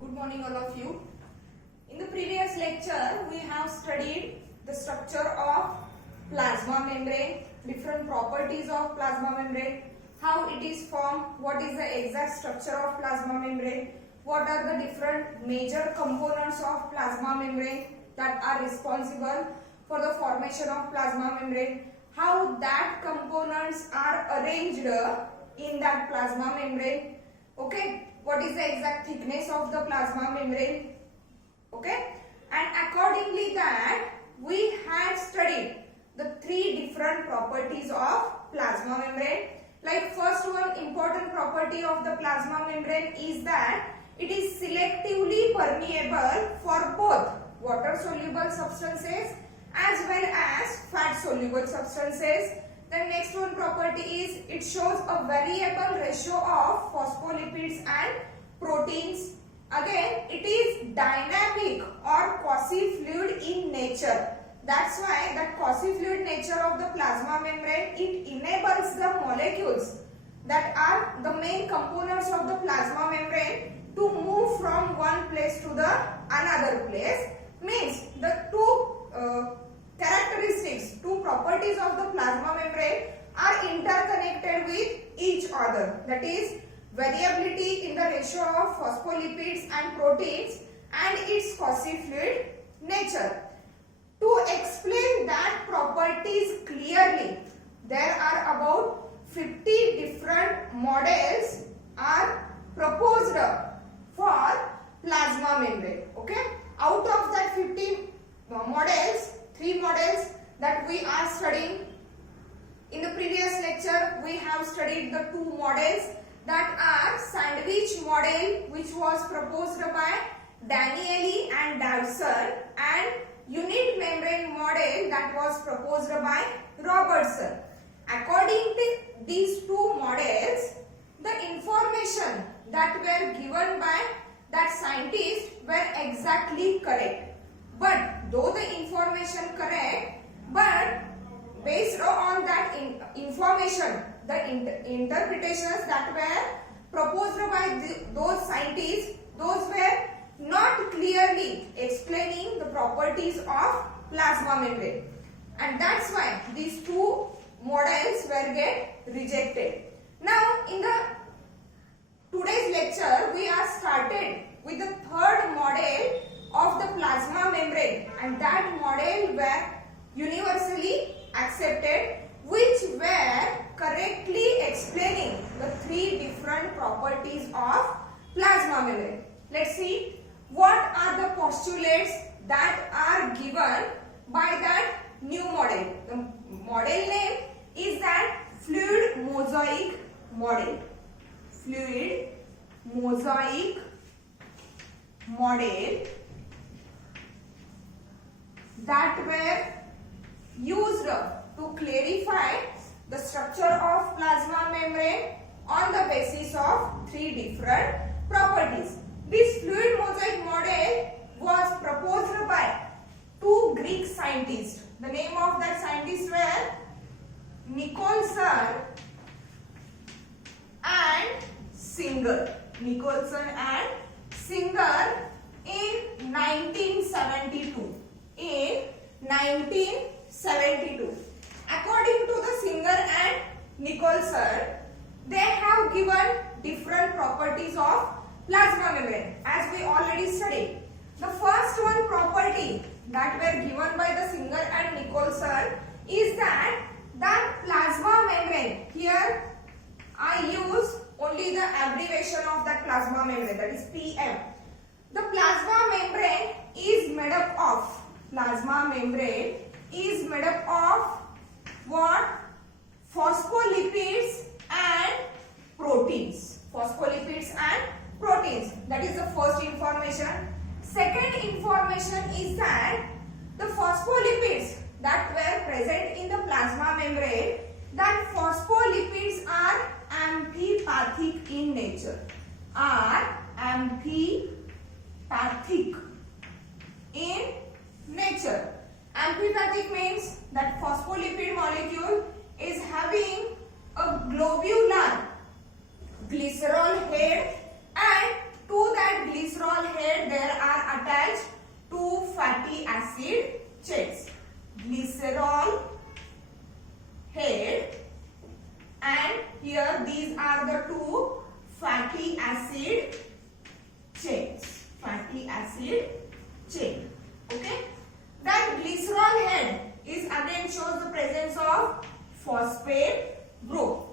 Good morning all of you. In the previous lecture we have studied the structure of plasma membrane, different properties of plasma membrane, how it is formed, what is the exact structure of plasma membrane, what are the different major components of plasma membrane that are responsible for the formation of plasma membrane, how that components are arranged in that plasma membrane. Okay, what is the exact thickness of the plasma membrane? Okay, and accordingly that we had studied the three different properties of plasma membrane. Like first one important property of the plasma membrane is that it is selectively permeable for both water soluble substances as well as fat soluble substances. The next one property is it shows a variable ratio of phospholipids and proteins. Again, it is dynamic or quasi-fluid in nature. That's why that quasi-fluid nature of the plasma membrane, it enables the molecules that are the main components of the plasma membrane to move from one place to the another place. Means the two characteristics, two properties of the plasma membrane are interconnected with each other. That is variability in the ratio of phospholipids and proteins and its quasi-fluid nature. To explain that properties clearly, there are about 50 different models are proposed for plasma membrane. Okay, out of that 50 models, 3 models that we are studying. In the previous lecture, we have studied the 2 models that are sandwich model, which was proposed by Danieli and Dawson, and unit membrane model that was proposed by Robertson. According to these 2 models, the information that were given by that scientist were exactly correct. But though the information correct, but based on that information, the interpretations that were proposed by those scientists, those were not clearly explaining the properties of plasma membrane, and that's why these 2 models were get rejected. Now in the today's lecture we are started with the 3rd model of the plasma membrane, and that model were universally accepted, which were correctly explaining the 3 different properties of plasma membrane. Let's see what are the postulates that are given by that new model. The model name is that fluid mosaic model. Fluid mosaic model that were used to clarify the structure of plasma membrane on the basis of 3 different properties. This fluid mosaic model was proposed by 2 Greek scientists. The name of that scientists were Nicholson and Singer. Nicholson and Singer in 1972. In 1972. According to the Singer and Nicholson, they have given different properties of plasma membrane as we already studied. The first one property that were given by the Singer and Nicholson is that plasma membrane, here I use only the abbreviation of that plasma membrane, that is PM. The plasma membrane is made up of what? Phospholipids and proteins. Phospholipids and proteins. That is the first information. Second information is that the phospholipids that were present in the plasma membrane, that phospholipids are amphipathic in nature. Are amphipathic in nature. Amphipathic means that phospholipid molecule is having a globular glycerol head, and to that glycerol chain. Okay. Then glycerol head is again shows the presence of phosphate group.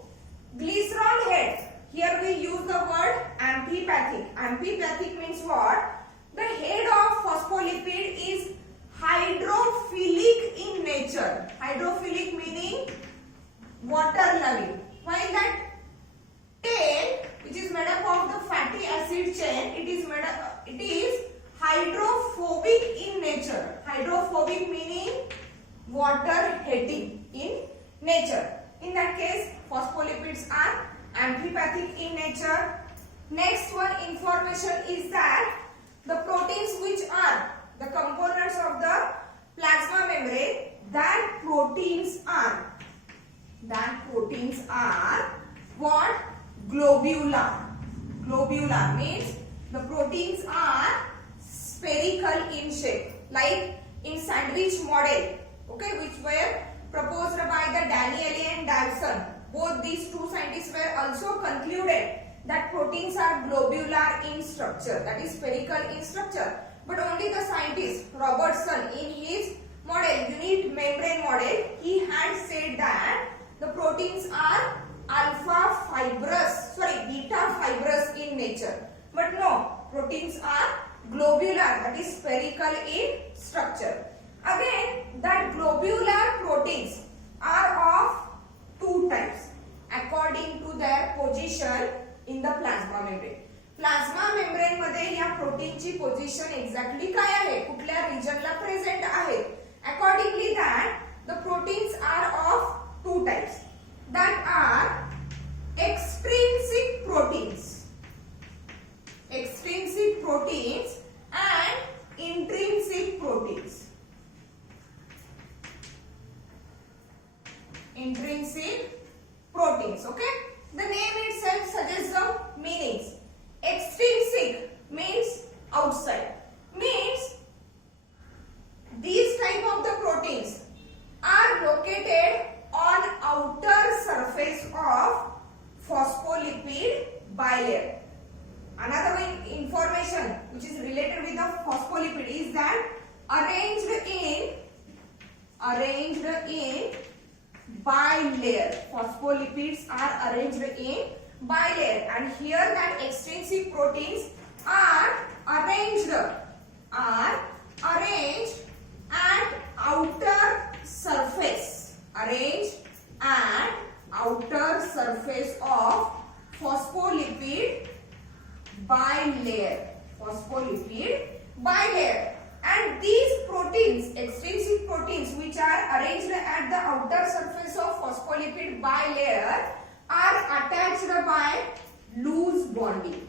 Glycerol head, here we use the word amphipathic. Amphipathic means what? The head of phospholipid is hydrophilic in nature. Hydrophilic meaning water loving. While that tail, which is made up of the fatty acid chain, it is hydrophobic in nature. Hydrophobic meaning water hating in nature. In that case, phospholipids are amphipathic in nature. Next one information is that the proteins which are the components of the plasma membrane, that proteins are what? Globular. Globular means the proteins are spherical in shape, like in sandwich model, okay, which were proposed by the Danieli and Davison. Both these two scientists were also concluded that proteins are globular in structure, that is spherical in structure. But only the scientist Robertson, in his model, unit membrane model, he had said that the proteins are beta fibrous in nature. But no, proteins are globular, that is spherical in structure. Again, that globular proteins are of two types according to their position in the plasma membrane. Plasma membrane मध्ये या प्रोटीनची position exactly काय आहे, कुठल्या रिजनला present आहे. Accordingly that the proteins are of two types, that are extrinsic proteins and intrinsic proteins. Intrinsic proteins, okay. The name itself suggests the meanings. Extrinsic means outside, means these type of the proteins are located on outer surface of phospholipid bilayer. Another information which is related with the phospholipid is that arranged in bilayer. Phospholipids are arranged in bilayer, and here that extrinsic proteins are arranged at outer surface, of phospholipid bilayer. And these proteins, extrinsic proteins which are arranged at the outer surface of phospholipid bilayer, are attached by loose bonding.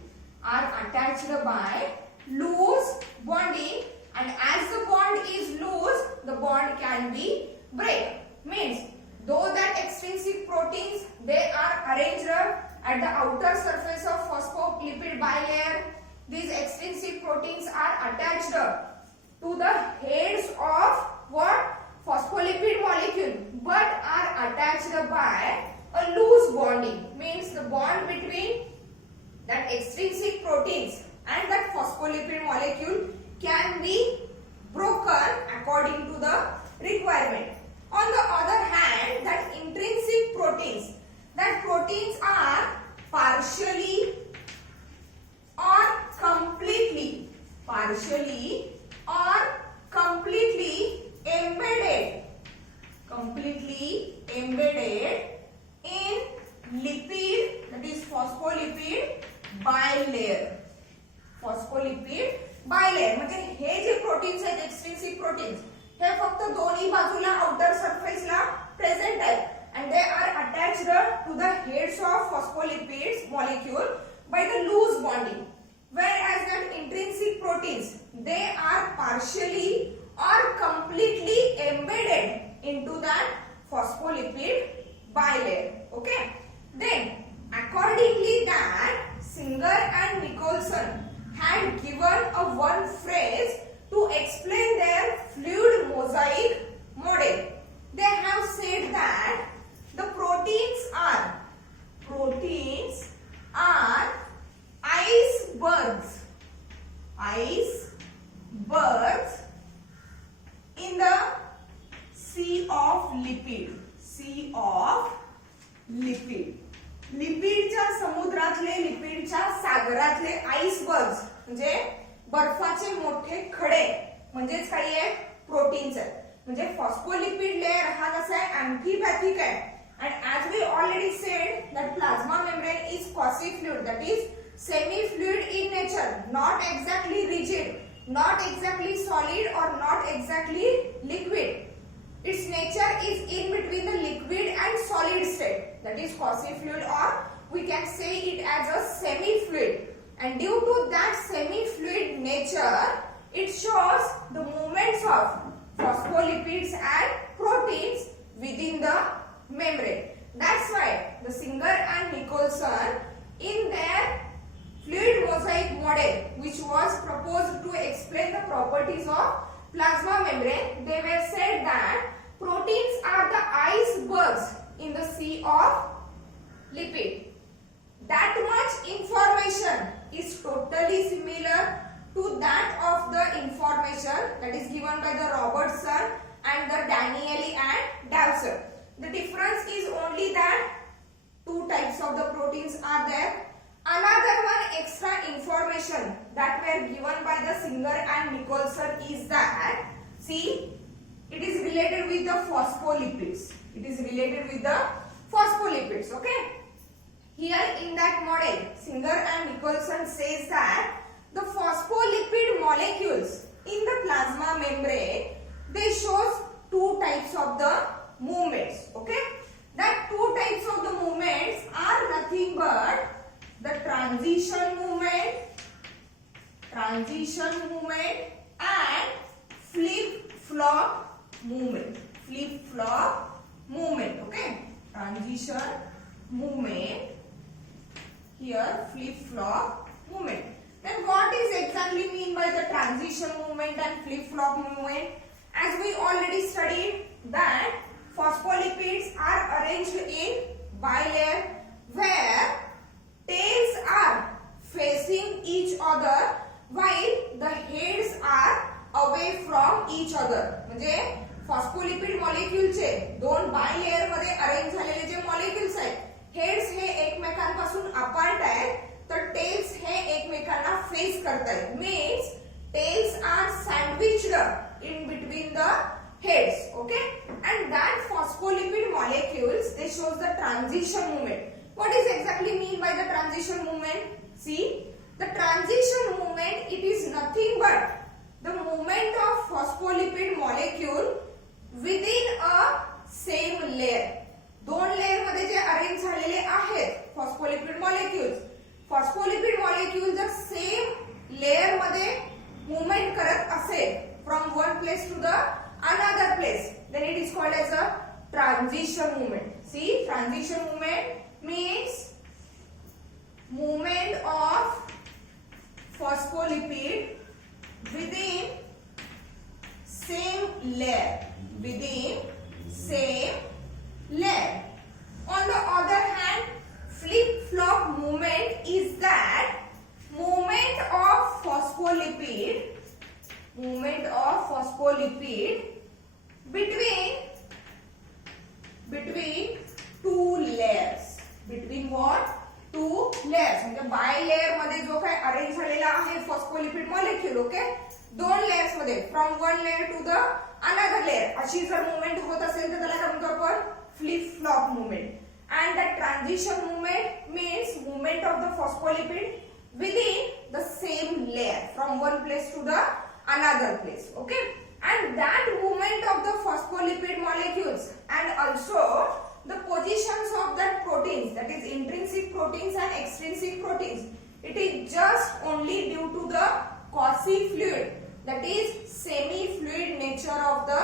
And as the bond is loose, the bond can be break. Means though that extrinsic proteins, they are arranged at the outer surface of phospholipid bilayer, these extrinsic proteins are attached to the heads of what? Phospholipid molecule, but are attached by a loose bonding. Means the bond between that extrinsic proteins and that phospholipid molecule can be broken according to the requirement. On the other hand, that intrinsic proteins, that proteins are partially or completely embedded in lipid, that is phospholipid bilayer. म्हणजे हे जे proteins आहेत, एक्सट्रिन्सिक proteins, हे फक्त दोन्ही बाजूला outer सरफेसला present आहेत, and they are attached to the heads of phospholipids molecule by the loose bonding, whereas that intrinsic proteins, they are partially or completely embedded into that phospholipid bilayer. Okay, then accordingly that Singer and Nicholson had given a one phrase to explain their fluid mosaic model. They have said that the proteins are icebergs बर्फाचे मोठे खडे म्हणजेच काही आहे proteins आहेत. म्हणजे phospholipid layer हा कसा आहे अँफिपॅथिक आहे. And as we already said that plasma membrane is quasi-fluid, that is semi-fluid in nature, not exactly rigid, not exactly solid or not exactly liquid. Its nature is in between the liquid and solid state, that is quasi-fluid, or we can say it as a semi-fluid. And due to that semi-fluid nature, it shows the movements of phospholipids and proteins within the membrane. That's why the Singer and Nicholson in their fluid mosaic model, which was proposed to explain the properties of plasma membrane, they were said that proteins are the icebergs in the sea of lipid. That much information is totally similar to that of the information that is given by the Robertson and the Danieli and Dawson. The difference is only that two types of the proteins are there. Another one extra information that were given by the Singer and Nicholson is that, see, it is related with the phospholipids. It is related with the phospholipids, okay? Here in that model, Singer and Nicholson says that the phospholipid molecules in the plasma membrane, they shows two types of the movements, okay? That two types of the movements are nothing but the transition movement and flip-flop movement. Flip-flop movement, okay? Transition movement, here flip-flop movement. Then what is exactly mean by the transition movement and flip-flop movement? As we already studied that phospholipids are arranged in bilayer where tails are facing each other while the heads are away from each other. म्हणजे phospholipid मॉलिक्यूलचे दोन bilayer मध्ये arrange झालेले जे molecules आहेत, heads हे एकमेकांपासून apart आहेत तर tales हे एकमेकांना face करतायत. Means tails are sandwiched in between the heads, okay? And that phospholipid molecules, they shows the transition movement. What is exactly mean by the transition movement? See, the transition movement, it is nothing but the movement of phospholipid molecule within a same layer. दोन layer मध्ये जे arrange झालेले आहेत phospholipid molecule जर same layer मध्ये movement करत असेल from one place to the another place, then it is called as a transition movement. See, transition movement means movement of phospholipid within same layer, On the other hand, flip-flop movement is that movement of phospholipid between two layers. Between what? Two layers. म्हणजे bilayer मध्ये जो काही arrange झालेला आहे phospholipid molecule, okay, दोन layers मध्ये from one layer to the another layer अशी जर मूवमेंट होत असेल तर त्याला काय म्हणतो आपण flip flop movement. And the transition movement means movement of the phospholipid within the same layer from one place to the another place, okay? And that movement of the phospholipid molecules and also the positions of that proteins, that is intrinsic proteins and extrinsic proteins, it is just only due to the quasi-fluid, that is semi-fluid nature of the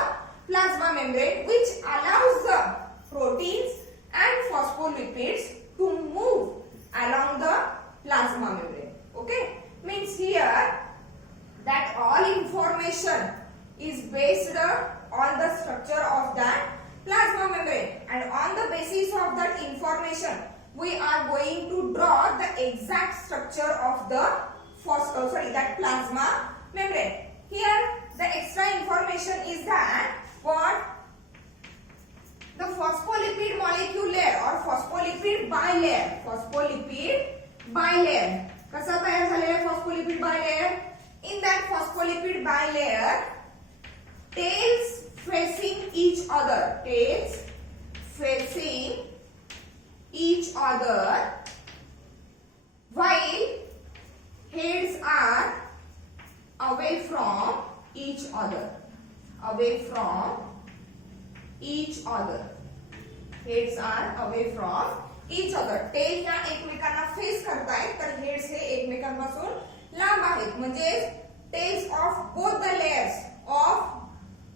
plasma membrane, which allows the proteins and phospholipids to move along the plasma membrane, okay? Means here that all information is based on the structure of that plasma membrane, and on the basis of that information we are going to draw the exact structure of the that plasma membrane. Here the extra information is that what the phospholipid molecule layer or phospholipid bilayer कसा तयार झालेला phospholipid bilayer? In phospholipid bilayer, tails facing each other, tails facing each other, while heads are away from each other, away from each other. Heads are away from each other. Tail या एकमेकांना face करतायत तर heads हे एकमेकांपासून लांब आहेत. म्हणजे tails of both the layers of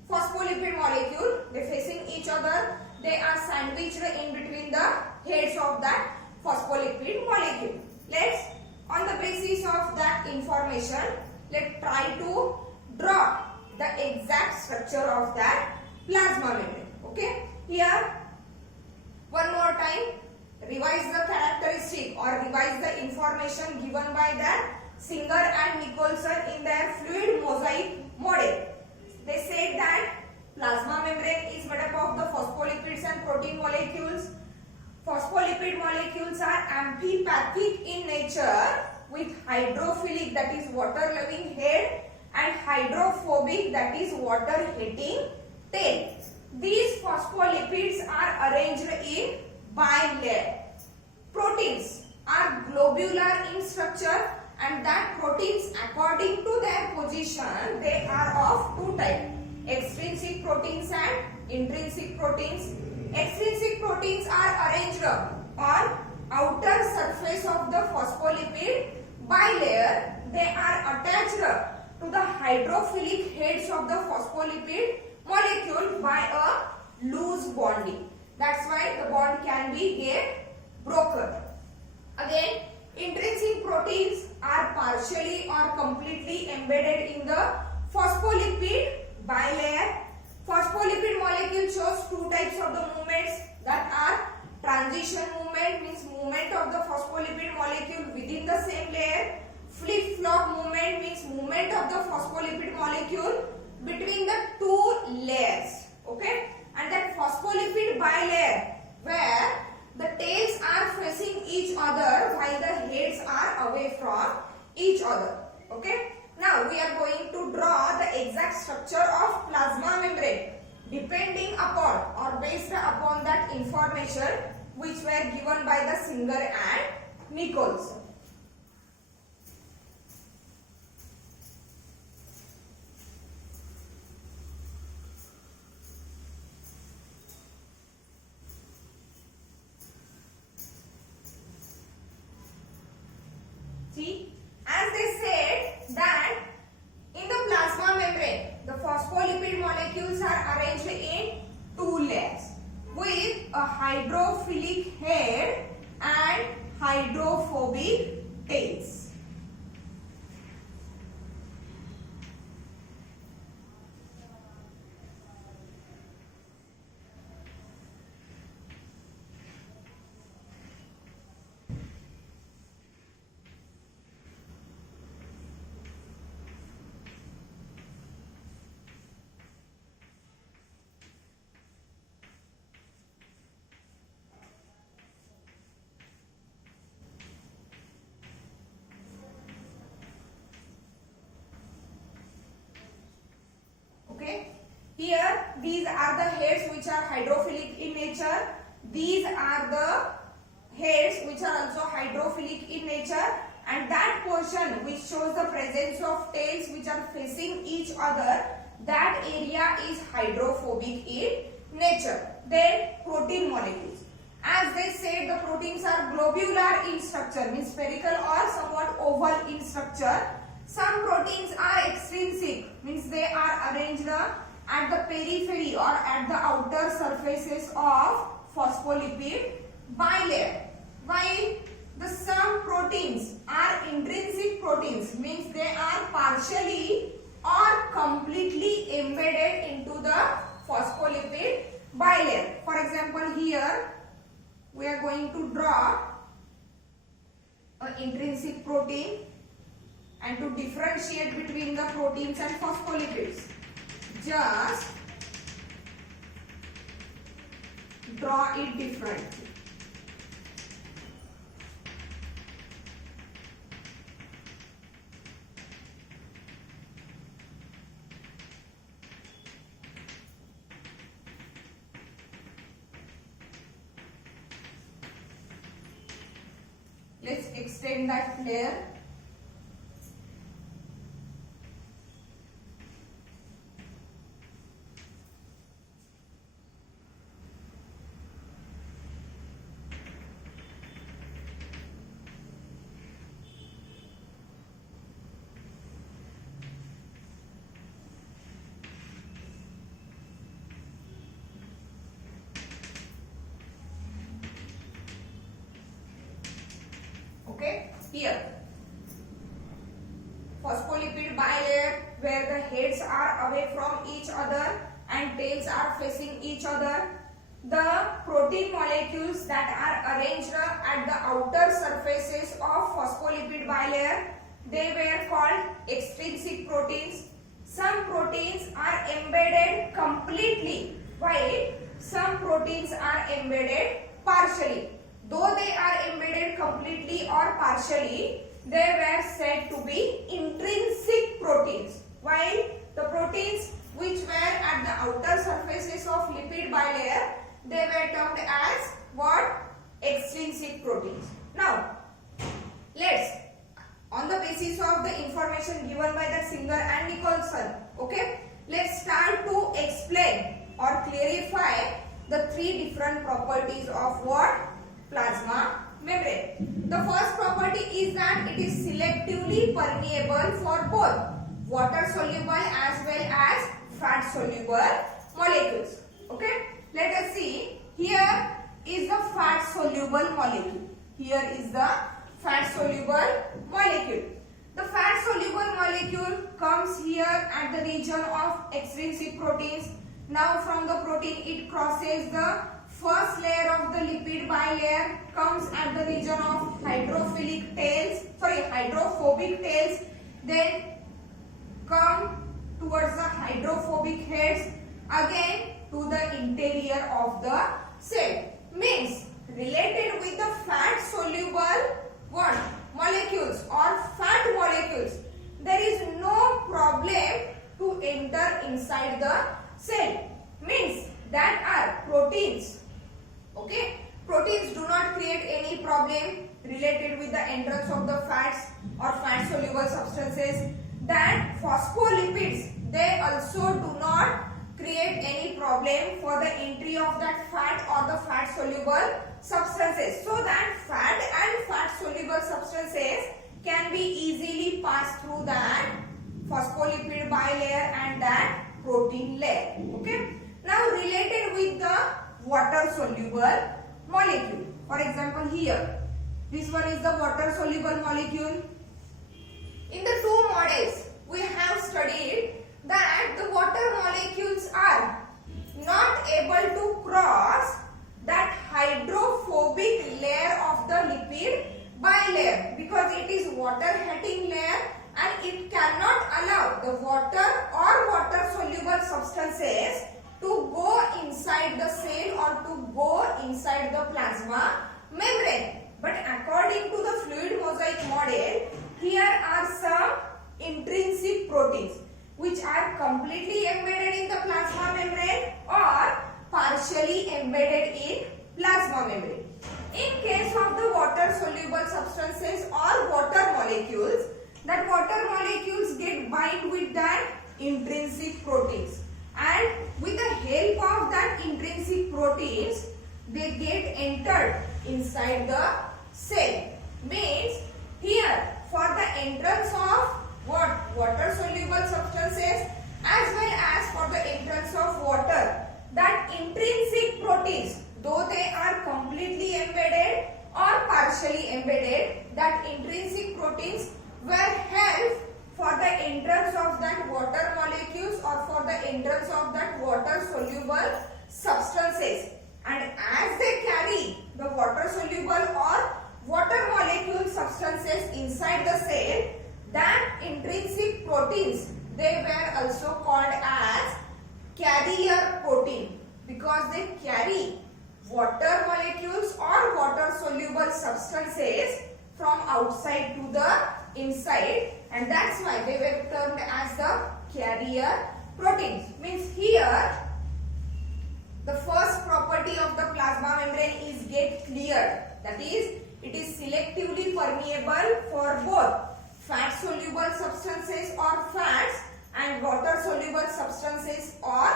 phospholipid molecule, they facing each other, they are sandwiched in between the heads of that phospholipid molecule. Let's, on the basis of that information, let's try to draw the exact structure of that plasma membrane. Okay, here one more time, revise the characteristic or revise the information given by that Singer and Nicholson in their fluid mosaic model. They said that plasma membrane is made up of the phospholipids and protein molecules. Phospholipid molecules are amphipathic in nature with hydrophilic, that is water loving head, and hydrophobic, that is water hating tail. These phospholipids are arranged in bilayer. Proteins are globular in structure, and that proteins, according to their position, they are of two types: extrinsic proteins and intrinsic proteins. Extrinsic proteins are arranged on outer surface of the phospholipid bilayer. They are attached to the hydrophilic heads of the phospholipid molecule by a loose bonding. That's why the bond can be get broken. Again, intrinsic proteins are partially or completely embedded in the phospholipid bilayer. Phospholipid molecule shows two types of the movements, that are transition movement, means movement of the phospholipid molecule within the same layer. Flip-flop movement means movement of the phospholipid molecule between the two layers. Okay, and that phospholipid bilayer where the tails are facing each other while the heads are away from each other. Okay, now we are going to draw the exact structure of plasma membrane depending upon or based upon that information which were given by the Singer and Nicholson. See, as they said that in the plasma membrane, the phospholipid molecules are arranged in two layers with a hydrophilic head and hydrophobic tails. Here, these are the heads which are hydrophilic in nature. These are the heads which are also hydrophilic in nature. And that portion which shows the presence of tails which are facing each other, that area is hydrophobic in nature. Then protein molecules. As they said, the proteins are globular in structure, means spherical or somewhat oval in structure. Some proteins are extrinsic, means they are arranged at the periphery or at the outer surfaces of phospholipid bilayer. While the some proteins are intrinsic proteins, means they are partially or completely embedded into the phospholipid bilayer. For example, here we are going to draw an intrinsic protein and to differentiate between the proteins and phospholipids. Just draw it differently. extend that layer. Okay, here phospholipid bilayer where the heads are away from each other and tails are facing each other. The protein molecules that are arranged at the outer surfaces of phospholipid bilayer, they were called extrinsic proteins. Some proteins are embedded completely while some proteins are embedded partially. Though they are embedded completely or partially, they were said to be intrinsic proteins, while the proteins which were at the outer surfaces of lipid bilayer, they were termed as what? Extrinsic proteins. Now, let's, on the basis of the information given by the Singer and Nicholson, okay, let's start to explain or clarify the three different properties of what? Plasma membrane. The first property is that it is selectively permeable for both water soluble as well as fat soluble molecules. Okay, let us see. Here is the fat soluble molecule. Here is the fat soluble molecule. The fat soluble molecule comes here at the region of extrinsic proteins. Now from the protein it crosses the first layer of the lipid bilayer, comes at the region of hydrophobic tails, then come towards the hydrophobic heads, again to the interior of the cell. Means related with the fat soluble what? Molecules or fat molecules, there is no problem to enter inside the cell. Means that are proteins. Okay, proteins do not create any problem related with the entrance of the fats or fat soluble substances. That phospholipids, they also do not create any problem for the entry of that fat or the fat soluble substances. So that fat and fat soluble substances can be easily passed through that phospholipid bilayer and that protein layer. Okay. Now related with the water soluble molecule. For example, here this one is the water soluble molecule. In the two models we have studied that the water molecules are not able to cross that hydrophobic layer of the lipid bilayer because it is water heating layer and it cannot allow the water or water soluble substances to go inside the cell or to go inside the plasma membrane. But according to the fluid mosaic model, here are some intrinsic proteins which are completely embedded in the plasma membrane or partially embedded in plasma membrane. In case of the water soluble substances or water molecules, that water molecules get bind with that intrinsic proteins, and with the help of that intrinsic proteins they get entered inside the cell. Means here for the entrance of what? Water soluble substances as well as for the entrance of water, that intrinsic proteins, though they are completely embedded or partially embedded, that intrinsic proteins were help for the entrance of that water molecules or for the entrance of that water soluble substances. And as they carry the water soluble or water molecule substances inside the cell, that intrinsic proteins, they were also called as carrier protein because they carry water molecules or water soluble substances from outside to the inside, and that's why they were termed as the carrier proteins. Means here the first property of the plasma membrane is get cleared, that is it is selectively permeable for both fat soluble substances or fats and water soluble substances or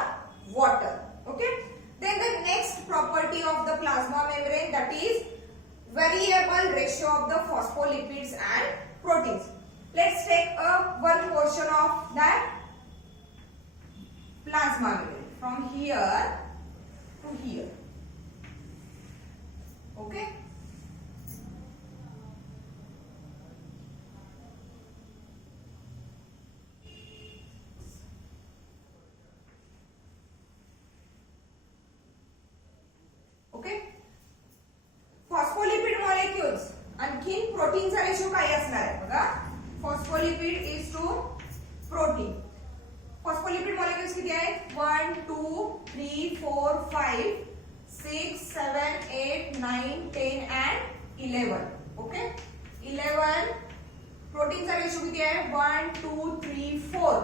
water. Okay, then the next property of the plasma membrane, that is variable ratio of the phospholipids and proteins. Let's take one portion of that plasma membrane from here to here. Okay, phospholipid molecules आणखीन प्रोटीनचा ratio काय असणार आहे बघा. Phospholipid is to protein. Phospholipid molecules किती आहेत 1 2 3 4 5 6 7 8 9 10 and 11. Okay, 11. प्रोटीनचा ratio किती आहे 1 2 3 4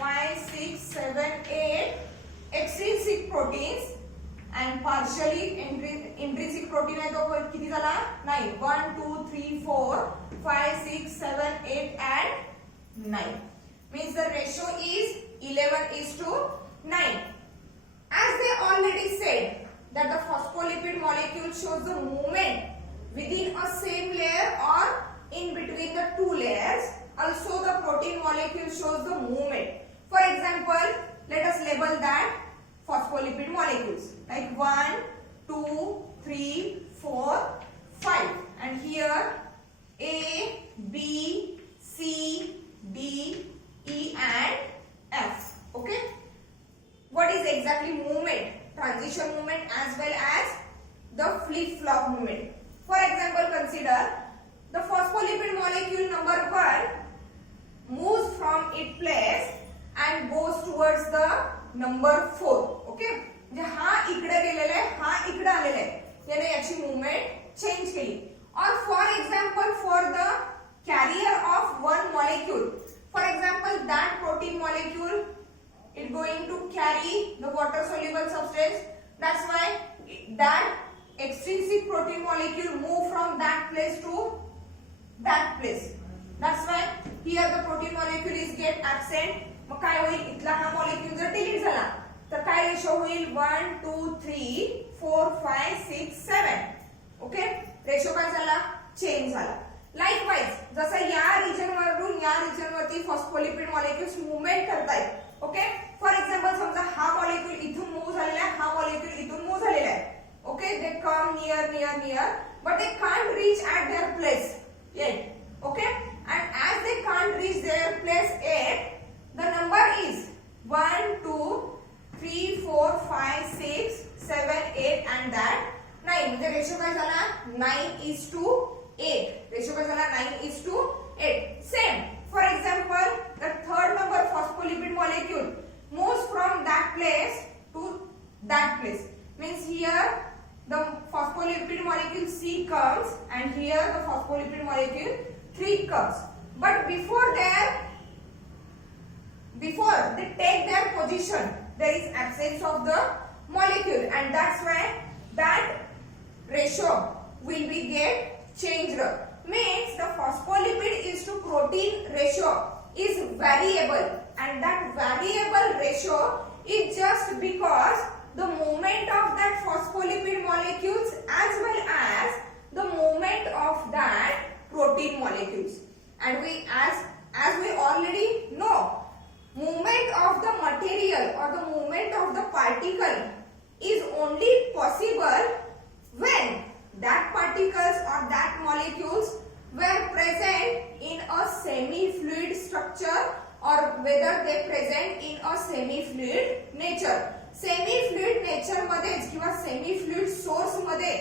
5 6 7 8 extrinsic proteins and partially intrinsic protein आहे तो किती झाला 9. 1 2 3 4 5 6 7 8 and 9 means the ratio is 11:9. As they already said that the phospholipid molecule shows the movement within a same layer or in between the two layers, also the protein molecule shows the movement. For example, let us label that phospholipid molecules like 1 2 3 4 5 and here A B C D E and F. Okay, what is exactly movement? Transition movement as well as the flip flop movement. For example, consider the phospholipid molecule number 1 moves from its place and goes towards the number 4. Okay, म्हणजे हा इकडे गेलेला आहे, हा इकडे आलेला आहे, याने याची मूवमेंट चेंज केली. Or for example for the carrier of one molecule, for example that protein molecule it going to carry the water soluble substance. That's why that extrinsic protein molecule move from that place to that place. That's why here the protein molecule is get absent. मग काय होईल, इथला हा molecule जर delete झाला तर काय ratio होईल 1 2 3 4 5 6 7. ओके, रेशो काय झाला, चेंज झाला. लाईकवाईज जसं या रिजन वरून या रिजन वरती फॉस्फोलिपिड मॉलिक्युल्स मूवमेंट करतायत. ओके, फॉर एक्झाम्पल समजा हा मॉलिक्यूल इथून मूव्ह झालेला आहे, हा मॉलिक्यूल इथून मूव्ह झालेला आहे. Okay, they come near but they can't reach at their place yet. Okay, and as they can't reach their place yet, the number is 1 2 3 4 5 6 7 8 and that 9. म्हणजे रेशो काय झाला 9:8. रेशो काय झाला 9:8. Same for example the third number phospholipid molecule moves from that place to that place. Means here the phospholipid molecule C comes and here the phospholipid molecule 3 comes. But before they take their position, there is absence of the molecule and that's why that ratio will be get changed. Means the phospholipid is to protein ratio is variable and that variable ratio is just because the movement of that phospholipid molecules as well as the movement of that protein molecules. And as we already know, movement of the material or the movement of the particle is only possible when that particles or that molecules were present in a semi-fluid structure or whether they present in a semi-fluid nature. Semi-fluid nature मध्येच किंवा semi-fluid source मध्ये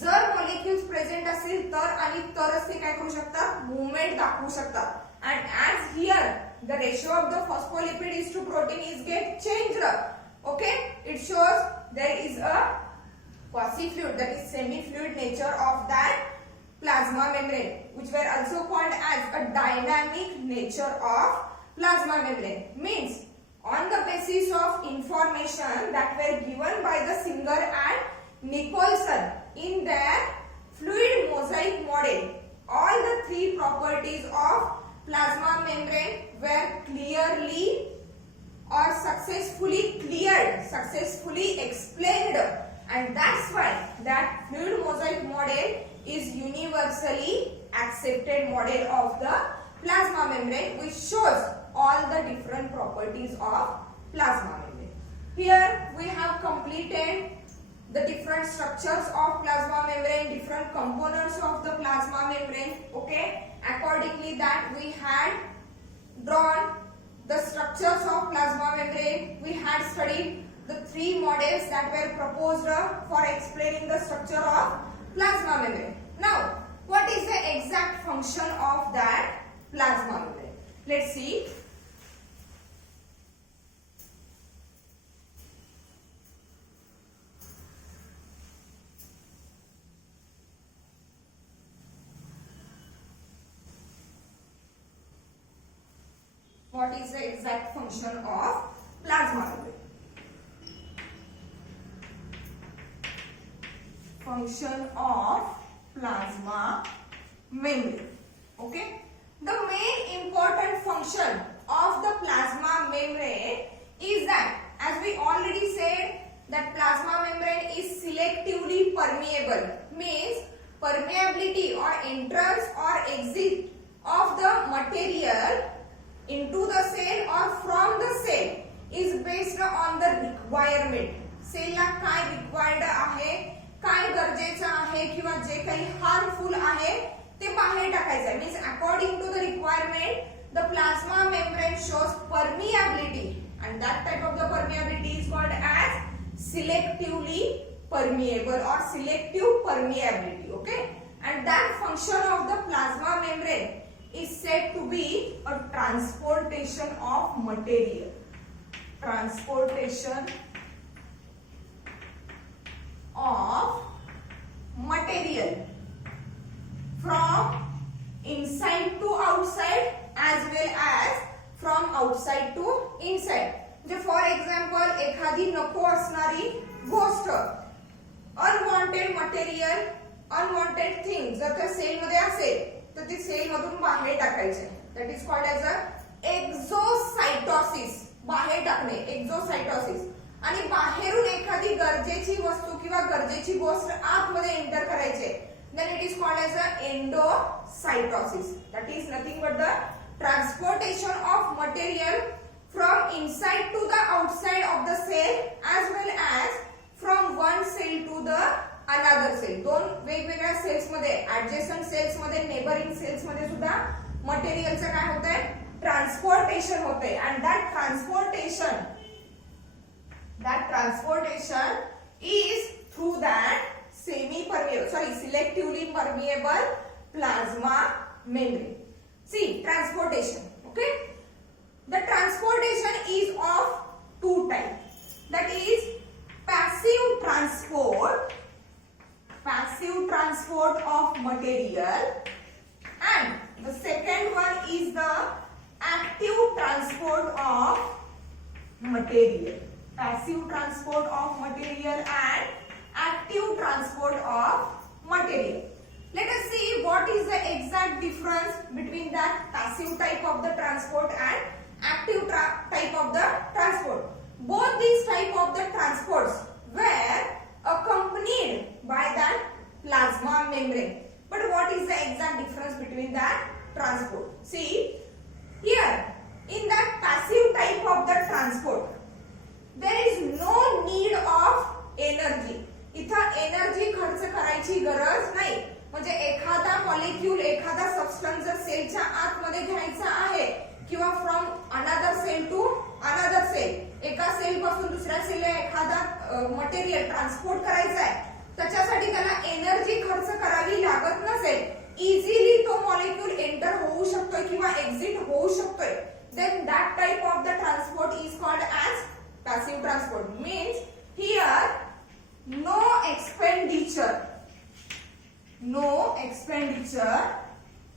जर molecules present असतील तर आणि तरच ते काय करू शकतात, movement दाखवू शकतात. And as here the ratio of the phospholipid is to protein is get changed. Okay, it shows there is a quasi-fluid, that is semi-fluid nature of that plasma membrane, which were also called as a dynamic nature of plasma membrane. Means on the basis of information that were given by the Singer and Nicholson in their fluid mosaic model, all the three properties of plasma membrane were clearly or successfully cleared, successfully explained, and that's why that fluid mosaic model is universally accepted model of the plasma membrane, which shows all the different properties of plasma membrane. Here we have completed the different structures of plasma membrane, different components of the plasma membrane. Okay, accordingly that we had drawn the structures of plasma membrane. We had studied the three models that were proposed for explaining the structure of plasma membrane. Now, what is the exact function of that plasma membrane? Let's see. What is the exact function of plasma membrane? Function of plasma membrane. Okay. The main important function of the plasma membrane is that, as we already said, that plasma membrane is selectively permeable, means permeability or entrance or exit of the material into the cell or from the cell is based on the requirement. Cell ला काय required आहे, काय गरजेचं आहे किंवा जे काही harmful आहे ते बाहेर टाकायचं. Means according to the requirement, the plasma membrane shows permeability, and that type of the permeability is called as selectively permeable or selective permeability. Okay, and that function of the plasma membrane is said to be a transportation of material. Transportation of material from inside to outside as well as from outside to inside. For example, एखादी नको असणारी गोष्ट, unwanted material, unwanted thing जर त्या cell मध्ये असेल तर ती सेल मधून बाहेर टाकायचे. That is called as a exocytosis. बाहेर टाकणे, exocytosis. आणि बाहेरून एखादी गरजेची वस्तू किंवा गरजेची गोष्ट आतमध्ये एंटर करायचे, then it is called as a endocytosis. That is nothing but the transportation of material from inside to the outside of the cell as well as from one cell to the another cell. दोन वेगवेगळ्या sales मध्ये, adjacent sales मध्ये, neighbouring cells मध्ये सुद्धा मटेरियलचं काय होतंय, transportation होते. and that transportation is through that selectively permeable plasma membrane. See, transportation. Okay, the transportation is of two types, that is passive transport of material, and the second one is the active transport of material. Passive transport of material and active transport of material. Let us see what is the exact difference between that passive type of the transport and active type of the transport. Both these type of the transports were accompanied by that plasma membrane. But what is the exact difference between that transport? See, here in that passive type of the transport, there is no need of energy. इथं energy खर्च करायची गरज नाही. म्हणजे एखादा molecule, एखादा substance जर सेलच्या आतमध्ये घ्यायचा आहे किंवा from another cell to another cell, एका सेल पासून दुसऱ्या सेलला एखादा मटेरियल ट्रान्सपोर्ट करायचा आहे, त्याच्यासाठी त्याला एनर्जी खर्च करावी लागत नसेल, इझिली तो मॉलिक्यूल एंटर होऊ शकतोय किंवा एक्झिट होऊ शकतोय, then that type of the transport is called as passive transport. Means here no expenditure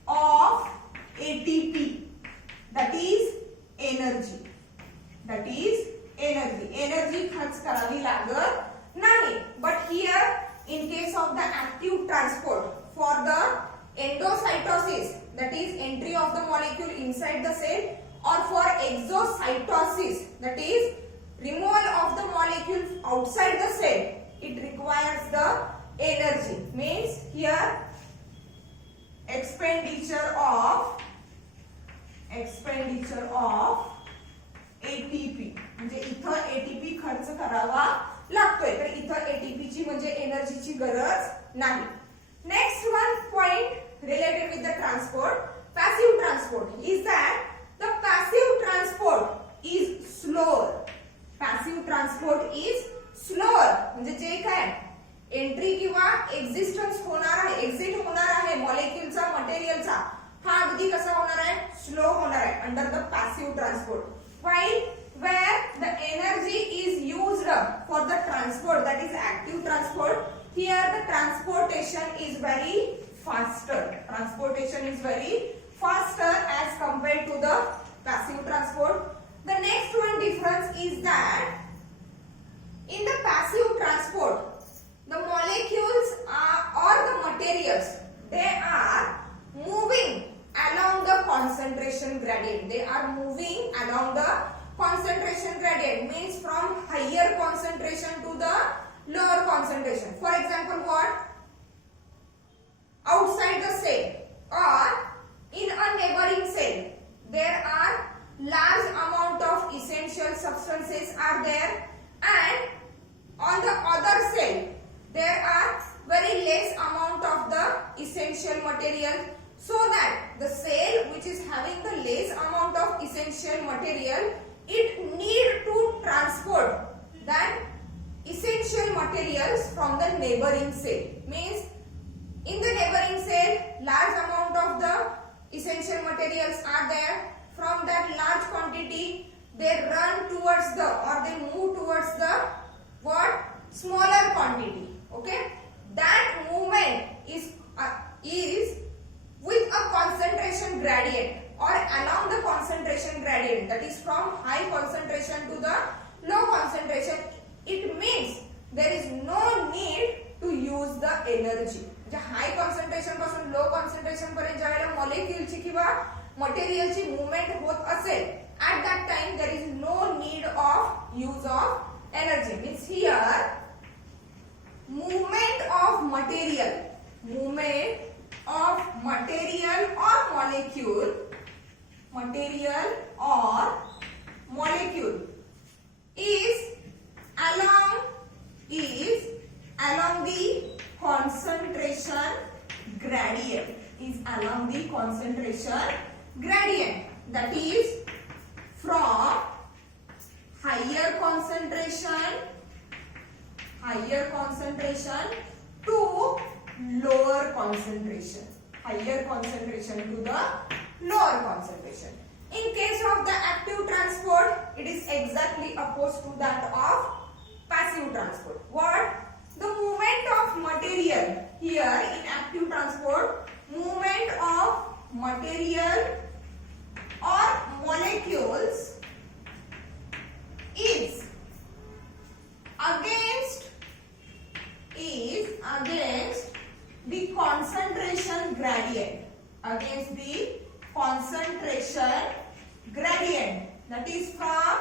of ATP, that is energy. Energy खर्च करावी लागत नाही. But here in case of the active transport, entry of the molecule inside the cell, or for exocytosis, that is removal of the molecule outside the cell, it requires the energy. Means here expenditure of ATP, म्हणजे इथं ATP खर्च करावा लागतोय, तर इथं ATP ची म्हणजे एनर्जीची गरज नाही. Next one point related with the transport, passive transport, is that the passive transport is slower. Passive transport is slower, म्हणजे जे काय एंट्री किंवा एक्झिस्टन्स होणार आहे, एक्झिट होणार आहे मॉलिक्युलचा, मटेरियलचा, हा अगदी कसा होणार आहे, स्लो होणार आहे under the passive transport. While where the energy is used for the transport, that is active transport, here the transportation is very faster. Transportation is very faster as compared to the passive transport. The next one difference is that in the passive transport, the molecules or the materials, they are moving along the concentration gradient. They are moving along the concentration gradient, means from higher concentration to the lower concentration. For example, what? Outside the cell or in a neighboring cell, there are large amount of essential substances are there, and on the other cell there are very less amount of the essential material, so that the cell which is having the less amount of essential material, it need to transport that essential materials from the neighboring cell. Means in the neighboring cell large amount of the essential materials are there. From that large quantity they run towards the, or they move towards the what, smaller quantity. Okay, that movement is with a concentration gradient or along the concentration gradient, that is from high concentration to the low concentration. It means there is no need to use the energy. Hi concentration पासून लो concentration पर्यंत ज्यावेळेला मॉलिक्युलची किंवा मटेरियलची movement होत असेल, at that time there is no need of use of energy. Means here movement of material or molecule is along the concentration gradient, that is from higher concentration to lower concentration, to the lower concentration. In case of the active transport, it is exactly opposed to that of passive transport. What? The movement of material here in active transport, movement of material or molecules is against the concentration gradient, that is from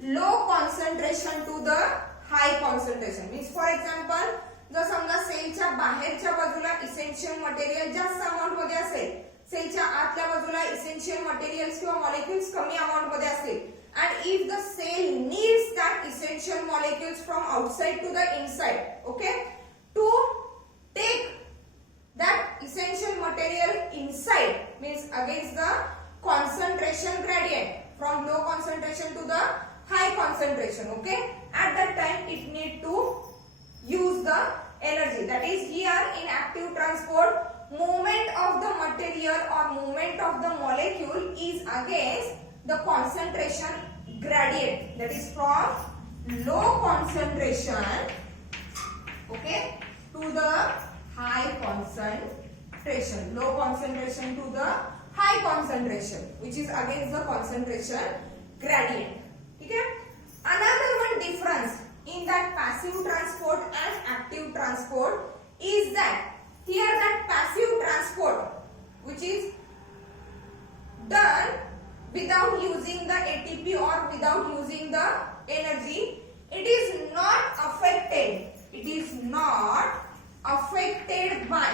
low concentration to the high concentration. Means for example, जर समजा सेलच्या बाहेरच्या बाजूला essential material जास्त amount मध्ये असेल, सेलच्या आतल्या बाजूला इसेन्शियल मटेरियल्स किंवा मॉलिक्युल्स कमी अमाउंट मध्ये असतील, and if the cell needs that essential molecules from outside to the inside, okay, to take that essential material inside, means against the concentration gradient from low concentration to the high concentration, okay, at that time it need to use the energy. That is here in active transport, movement of the material or movement of the molecule is against the concentration gradient, that is from low concentration, okay, to the high concentration, low concentration to the high concentration, which is against the concentration gradient. Okay, another one difference in that passive transport and active transport is that here that passive transport, which is done without using the ATP or without using the energy, it is not affected. It is not affected by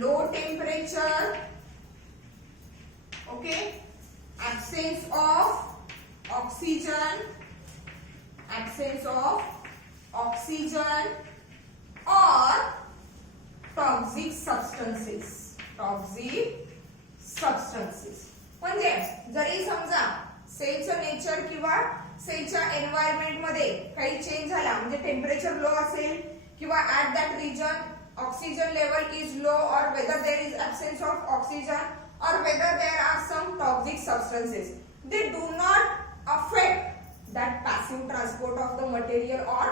low temperature, okay, absence of oxygen or toxic substances. म्हणजे जरी समजा सेलचं nature किंवा सेलच्या environment मध्ये काही change झाला, म्हणजे temperature low असेल किंवा at that region oxygen level is low, or whether there is absence of oxygen or whether there are some toxic substances, they do not affect that passive transport of the material or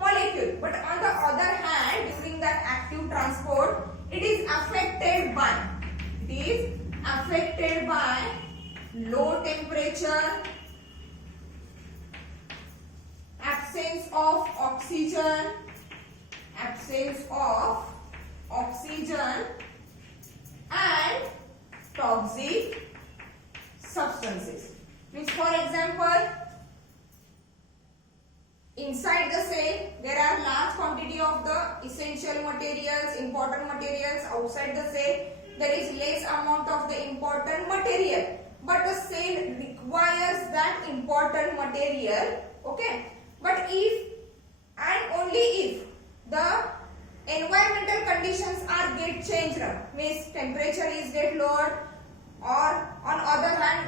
molecule. But on the other hand, during that active transport, it is affected by low temperature, absence of oxygen and toxic substances. Means, for example, inside the cell there are large quantity of the essential materials, important materials. Outside the cell there is less amount of the important material, but the cell requires that important material, okay. But if and only if the environmental conditions are get changed, means temperature is get lowered, or on other hand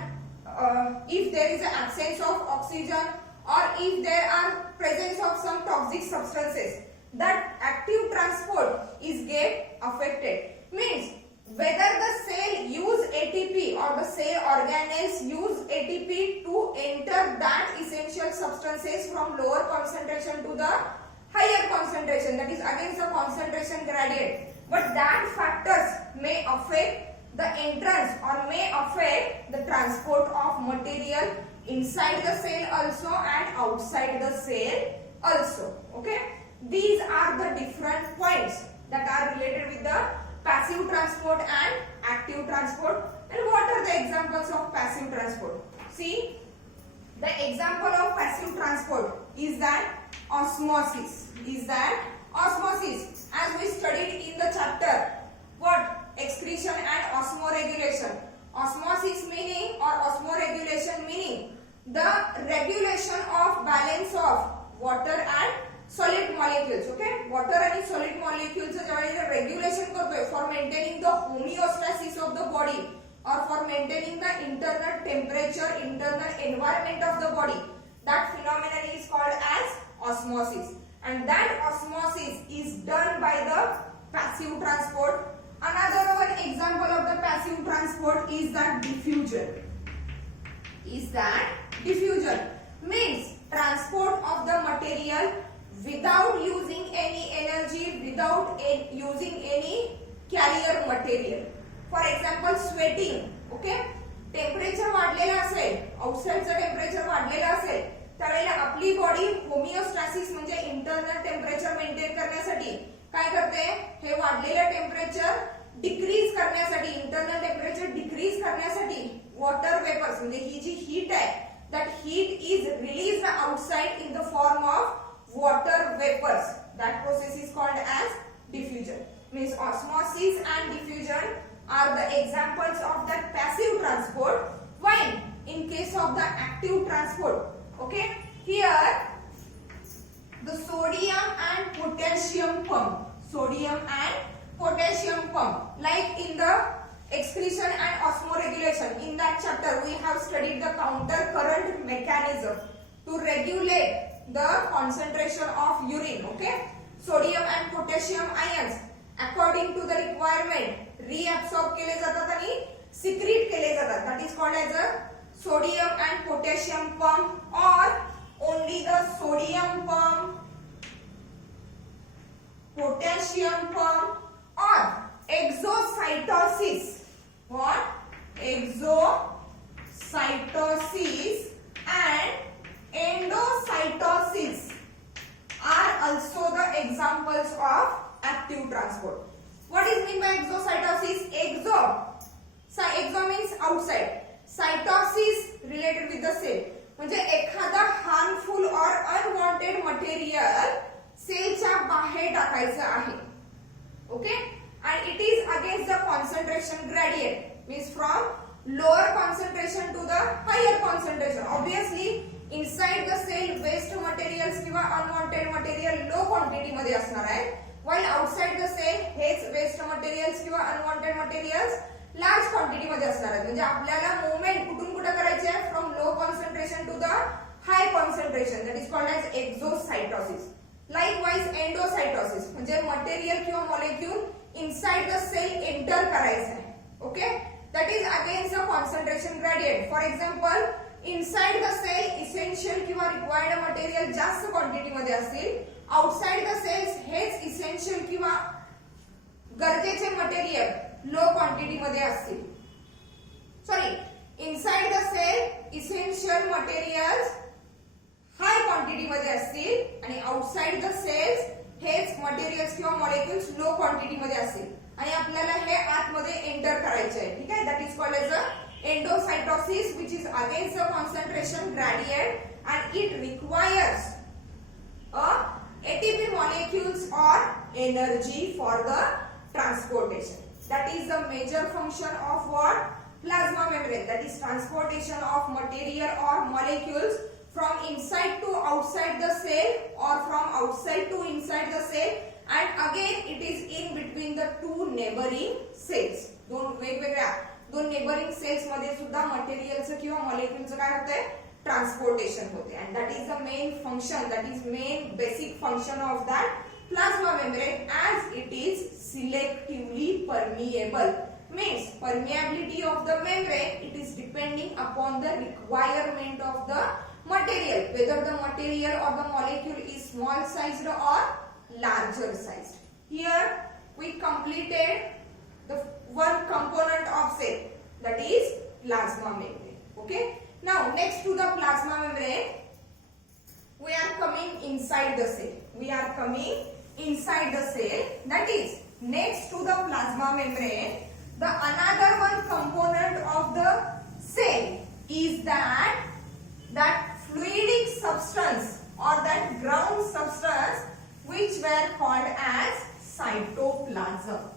if there is an absence of oxygen or if there are presence of some toxic substances, that active transport is get affected. Means whether the cell use ATP or the cell organelles use ATP to enter that essential substances from lower concentration to the higher concentration, that is against the concentration gradient, but that factors may affect the entrance or may affect the transport of material inside the cell also and outside the cell also, okay. These are the different points that are related with the passive transport and active transport. And what are the examples of passive transport? See, the example of passive transport is that osmosis. As we studied in the chapter, what? Excretion and osmoregulation. Osmosis meaning or osmoregulation meaning the regulation of balance of water and solid molecules, okay. Water and solid molecules regulation for maintaining the homeostasis of the body or for maintaining the internal temperature, internal environment of the body. That phenomenon is called as osmosis, and that osmosis is done by the passive transport. Another one example of the passive transport is that diffusion. Means transport of the material without using any energy, without using any carrier material. For example, sweating, okay. Temperature वाढलेलं असेल, आउटसाइडचं temperature वाढलेलं असेल, त्यावेळेला आपली body homeostasis म्हणजे internal temperature maintain करण्यासाठी काय करते, हे वाढलेलं टेम्परेचर डिक्रीज करण्यासाठी, इंटरनल टेम्परेचर डिक्रीज करण्यासाठी वॉटर वेपर्स म्हणजे ही जी हीट आहे, that heat is released outside in the form of water vapors. That process is called as diffusion. Means osmosis and diffusion are the examples of that passive transport. While in case of the active transport, okay, here the sodium and potassium pump, like in the excretion and osmoregulation, in that chapter we have studied the counter current mechanism to regulate the concentration of urine, okay. Sodium and potassium ions according to the requirement reabsorb केले जातात आणि secrete केले जातात. That is called as a sodium and potassium pump, or only the sodium pump, potassium pump, or exocytosis. What? Exocytosis and endocytosis are also the examples of active transport. What is meant by exocytosis? outside. Cytosis related with the cell. म्हणजे एखादा harmful or unwanted material सेलच्या बाहेर टाकायचं आहे. Okay, and it is against the concentration gradient, means from lower concentration to the higher concentration. Obviously inside the cell waste materials किंवा unwanted material low quantity मध्ये असणार आहे, while outside the cell H waste materials किंवा unwanted materials large quantity मध्ये असणार आहेत. म्हणजे आपल्याला मूवमेंट कुठून कुठे करायची आहे, from low concentration to the high concentration, that is called as exocytosis. Likewise endocytosis म्हणजे मटेरियल किंवा molecule inside the cell enter करायचं आहे. Okay, that is against the concentration gradient. For example inside the cell essential किंवा required material जास्त quantity मध्ये असतील, outside the cells हेच essential किंवा गरजेचे मटेरियल लो क्वांटिटी मध्ये असतील. Sorry, inside the cell essential materials high quantity मध्ये असतील आणि आउटसाइड द सेल्स हेच मटेरियल्स किंवा मॉलिक्युल्स लो क्वांटिटी मध्ये असतील आणि आपल्याला हे आतमध्ये एंटर करायचे आहे. ठीक आहे, that is called as a endocytosis, which is against the concentration gradient and it requires ATP molecules or energy for the transportation. That is the major function of what? Plasma membrane, that is transportation of material or molecules from inside to outside the cell or from outside to inside the cell, and again it is in between the two neighboring cells. दोन neighbouring cells मध्ये सुद्धा मटेरियलचं किंवा मॉलिक्युलचं काय होतंय, transportation होते. And that is the main function, that is main basic function of that plasma membrane, as it is selectively permeable. Means permeability of the membrane, it is depending upon the requirement of the material, whether the material or the molecule is small sized or larger sized. Here we completed the one component of cell, that is plasma membrane. Okay, now next to the plasma membrane we are coming inside the cell. We are coming inside the cell, that is next to the plasma membrane. The another one component of the cell is that fluidic substance or that ground substance which were called as cytoplasm.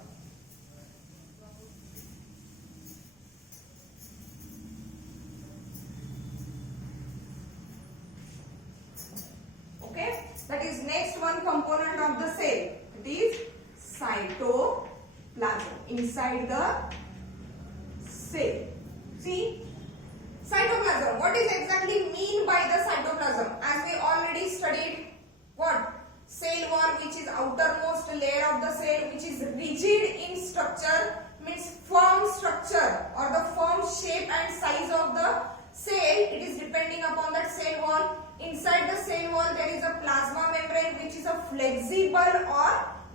That is next one component of the cell. It is cytoplasm inside the cell. See, cytoplasm. What is exactly mean by the cytoplasm? As we already studied, what? Cell wall, which is outermost layer of the cell, which is rigid in structure, means firm structure or the firm shape and size of the cell. It is depending upon that cell wall. Inside the cell wall there is a plasma membrane which is a flexible or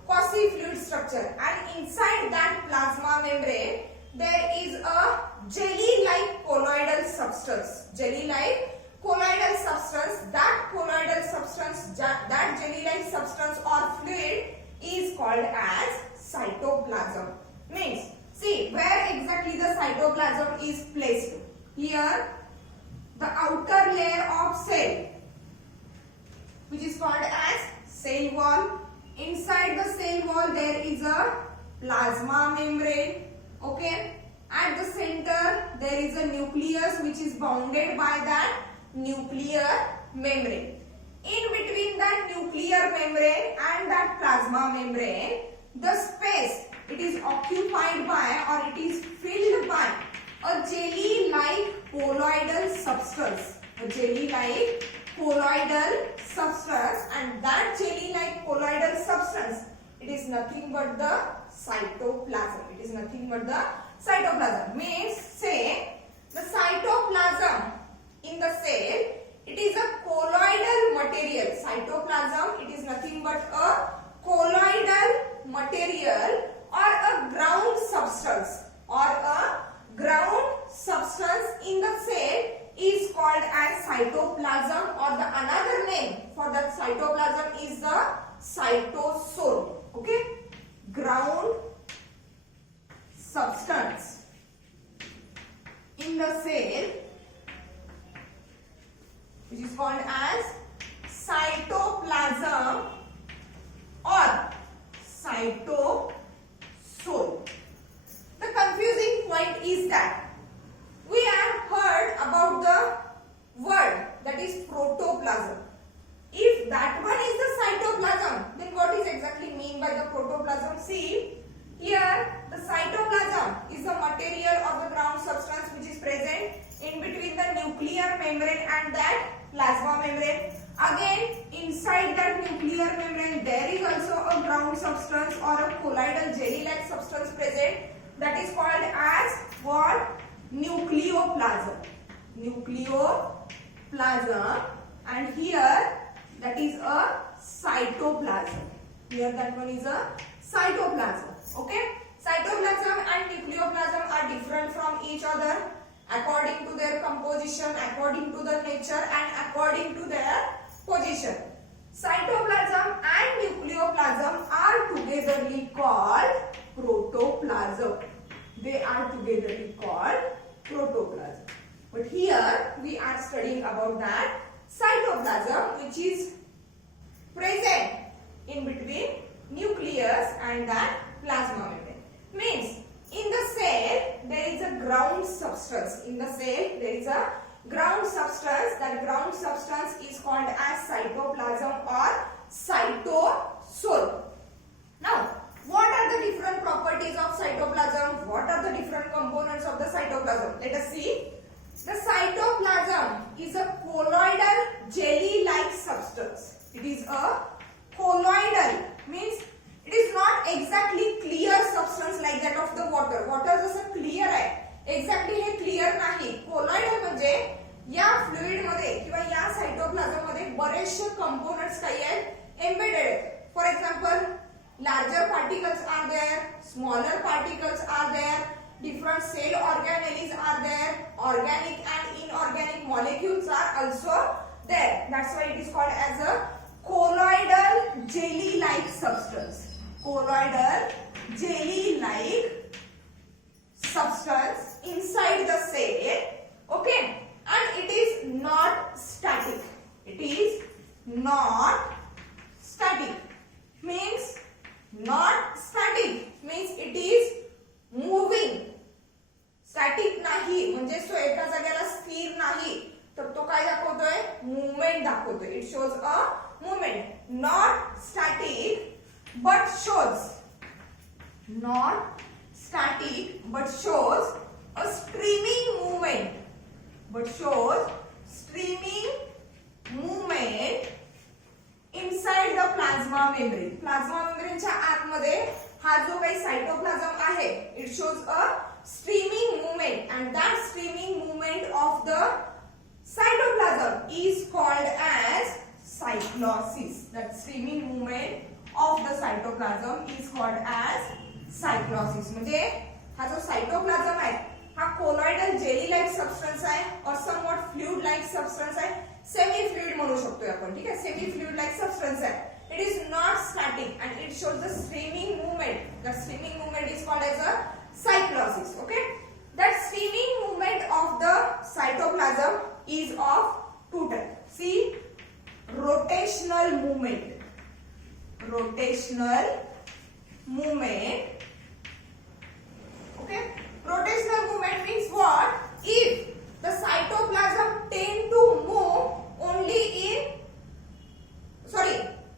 quasi-fluid structure, and inside that plasma membrane there is a jelly-like colloidal substance. Jelly-like colloidal substance. That colloidal substance, that jelly-like substance or fluid is called as cytoplasm. Means, see where exactly the cytoplasm is placed. Here, the outer layer of cell, which is called as cell wall. Inside the cell wall there is a plasma membrane. Okay, at the center there is a nucleus which is bounded by that nuclear membrane. In between that nuclear membrane and that plasma membrane, the space, it is occupied by or it is filled by a jelly-like colloidal substance. A jelly-like colloidal substance, and that jelly-like colloidal substance, it is nothing but the cytoplasm. It is nothing but the cytoplasm. Means, say the cytoplasm in the cell, it is a colloidal material. Cytoplasm, it is nothing but a colloidal material or a ground substance, or a ground substance in the cell is called as cytoplasm, or the another name for that cytoplasm is the cytosol. Okay, ground substance in the cell, which is called as cytoplasm or cytosol. The confusing point is that we have heard about the word that is protoplasm. If that one is the cytoplasm, then what is exactly mean by the protoplasm? See, here the cytoplasm is the material of the ground substance which is present in between the nuclear membrane and that plasma membrane. Again, inside that nuclear membrane there is also a ground substance or a colloidal jelly-like substance present, that is called as what? Nucleoplasm. Nucleoplasm, and here that is a cytoplasm. Here that one is a cytoplasm. Okay? Cytoplasm and nucleoplasm are different from each other according to their composition, according to the nature and according to their position. Cytoplasm and nucleoplasm are togetherly called protoplasm. They are togetherly called protoplasm. But here we are studying about that cytoplasm, which is present in between nucleus and that plasma membrane. Means in the cell there is a ground substance. In the cell there is a ground substance. That ground substance is called as cytoplasm or cytosol. Now, what are the different properties of cytoplasm? What are the different components of the cytoplasm? Let us see. The cytoplasm is a colloidal jelly-like substance. It is a colloidal, means it is not exactly clear substance like that of the water. Water जसं clear आहे, exactly हे clear नाही. Colloidal म्हणजे या fluid मध्ये किंवा या cytoplasm मध्ये बरेचसे कंपोनेंट्स काही आहेत एम्बेडेड आहेत. For example, larger particles are there, smaller particles are there, different cell organelles are there, organic and inorganic molecules are also there. That's why it is called as a colloidal jelly-like substance. Colloidal jelly-like substance inside the cell. Okay, and it is not static. It is not static. Means not static means it is moving. Static नाही म्हणजे तो एका जागेला स्थिर नाही, तर तो काय दाखवतोय? मूवमेंट दाखवतोय. It shows a movement. Not static but shows, not static but shows a streaming movement, but shows streaming movement inside the plasma membrane. Plasma मेम्ब्रेनच्या आतमध्ये हा जो काही सायटोप्लाझम आहे, it shows a streaming movement, and that streaming movement of the cytoplasm is called as cyclosis. That streaming movement of the cytoplasm is called as cyclosis. म्हणजे हा जो cytoplasm आहे हा कोलॉइडल जेली लाइक सबस्टन्स आहे और somewhat fluid like substance आहे. Semi fluid म्हणू शकतो आपण. ठीक आहे, सेमी फ्लुइड लाइक सबस्टन्स आहे. It is not static and it shows the streaming movement. The streaming movement is called as a cyclosis. Okay, that streaming movement of the cytoplasm is of two types. See, rotational movement. Rotational movement. Okay, rotational movement means what? If the cytoplasm tend to move only in,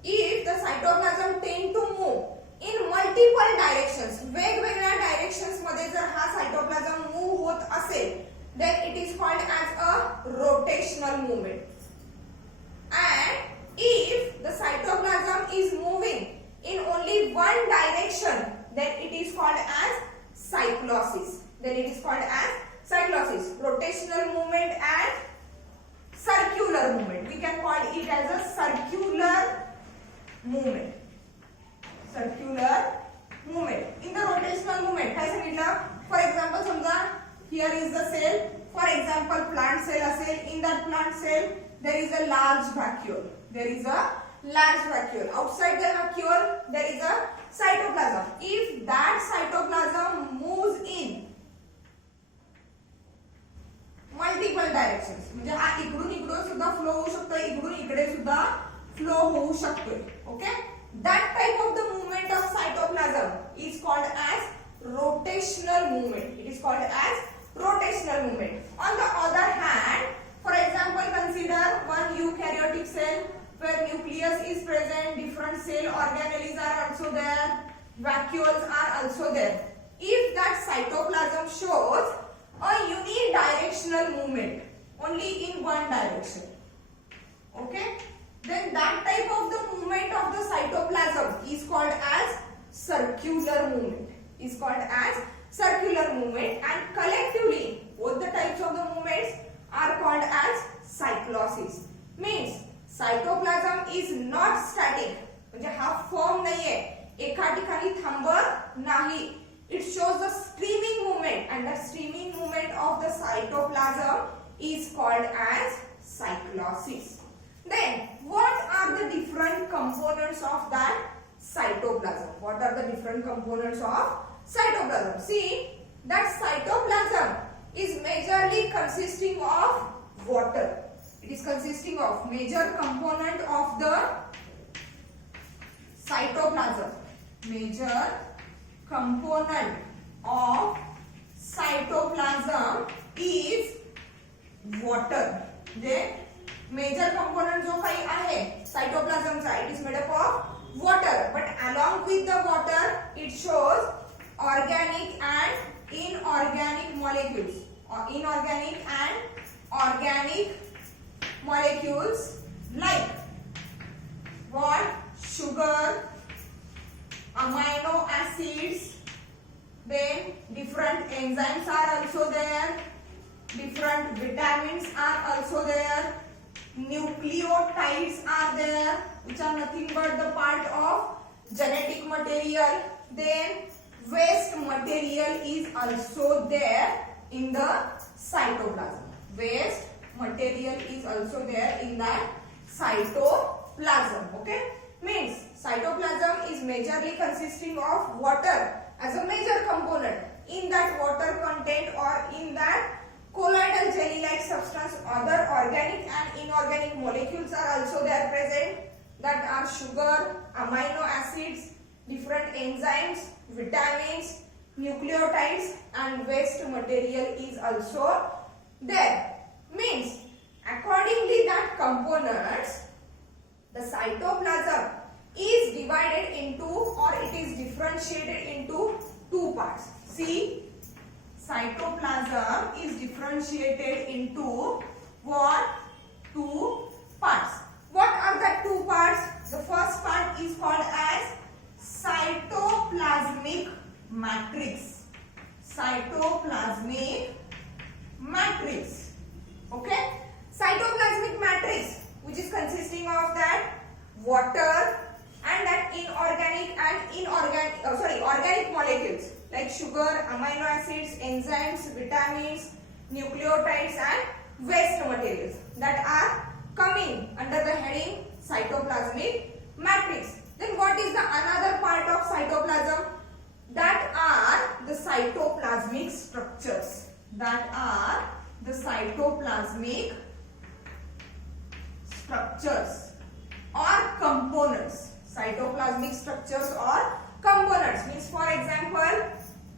if the cytoplasm tend to move in multiple directions, वेगवेगळ्या directions मध्ये जर हा cytoplasm move होत असेल, then it is called as a rotational movement. And if the cytoplasm is moving in only one direction, then it is called as cyclosis. Then it is called as cyclosis. Rotational movement and circular movement. We can call it as a circular movement. Circular movement. In the rotational movement, काय सांगितलं? For example, समजा here is the cell. For example, plant cell असेल. In that plant cell, there is a large vacuole. There is a large vacuole. Outside the vacuole, there is a cytoplasm. If that cytoplasm moves in directions. म्हणजे हा इकडून इकडून सुद्धा flow होऊ शकतो, इकडून इकडे सुद्धा फ्लो होऊ शकतो. Okay, that type of the movement of cytoplasm is called as rotational movement. It is called as rotational movement. On the other hand, for example, consider one eukaryotic cell where nucleus is present, different cell organelles are also there, vacuoles are also there. If that cytoplasm shows a unidirectional movement, only in one direction, okay, then that type of the movement of the cytoplasm is called as circular movement. Is called as circular movement, and collectively both the types of the movements are called as cyclosis. Means cytoplasm is not static. म्हणजे हा form नाहीये, एका ठिकाणी थांबत नाही. It shows the streaming movement, and the streaming movement of the cytoplasm is called as cyclosis. Then what are the different components of that cytoplasm? What are the different components of cytoplasm? See, that cytoplasm is majorly consisting of water. It is consisting of major component of the cytoplasm. Major component of cytoplasm is water. The major component जो काही आहे cytoplasmचा, it is made up of water. But along with the water, it shows organic and inorganic molecules. Inorganic and organic molecules like what? Sugar, amino acids, then different enzymes are also there, different vitamins are also there, nucleotides are there, which are nothing but the part of genetic material. Then waste material is also there in the cytoplasm. Waste material is also there in that cytoplasm. Okay, means cytoplasm is majorly consisting of water as a major component. In that water content or in that colloidal jelly-like substance, other organic and inorganic molecules are also there present. That are sugar, amino acids, different enzymes, vitamins, nucleotides, and waste material is also there. Means accordingly that components, the cytoplasm is divided into, or it is differentiated into two parts. See, cytoplasm is differentiated into what? Two parts. What are the two parts? The first part is called as cytoplasmic matrix. Cytoplasmic matrix. Okay? Cytoplasmic matrix, which is consisting of that water and that organic molecules like sugar, amino acids, enzymes, vitamins, nucleotides, and waste materials that are coming under the heading cytoplasmic matrix. Then what is the another part of cytoplasm? That are the cytoplasmic structures. That are the cytoplasmic structures or components. Cytoplasmic structures or components means, for example,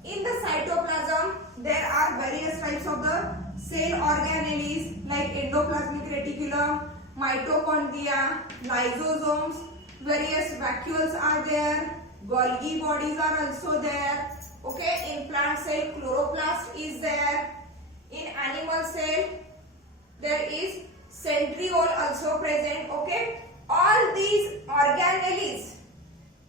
in the cytoplasm there are various types of the cell organelles like endoplasmic reticulum, mitochondria, lysosomes, various vacuoles are there, Golgi bodies are also there. Okay, in plant cell chloroplast is there. In animal cell there is centriole also present. Okay, all these organelles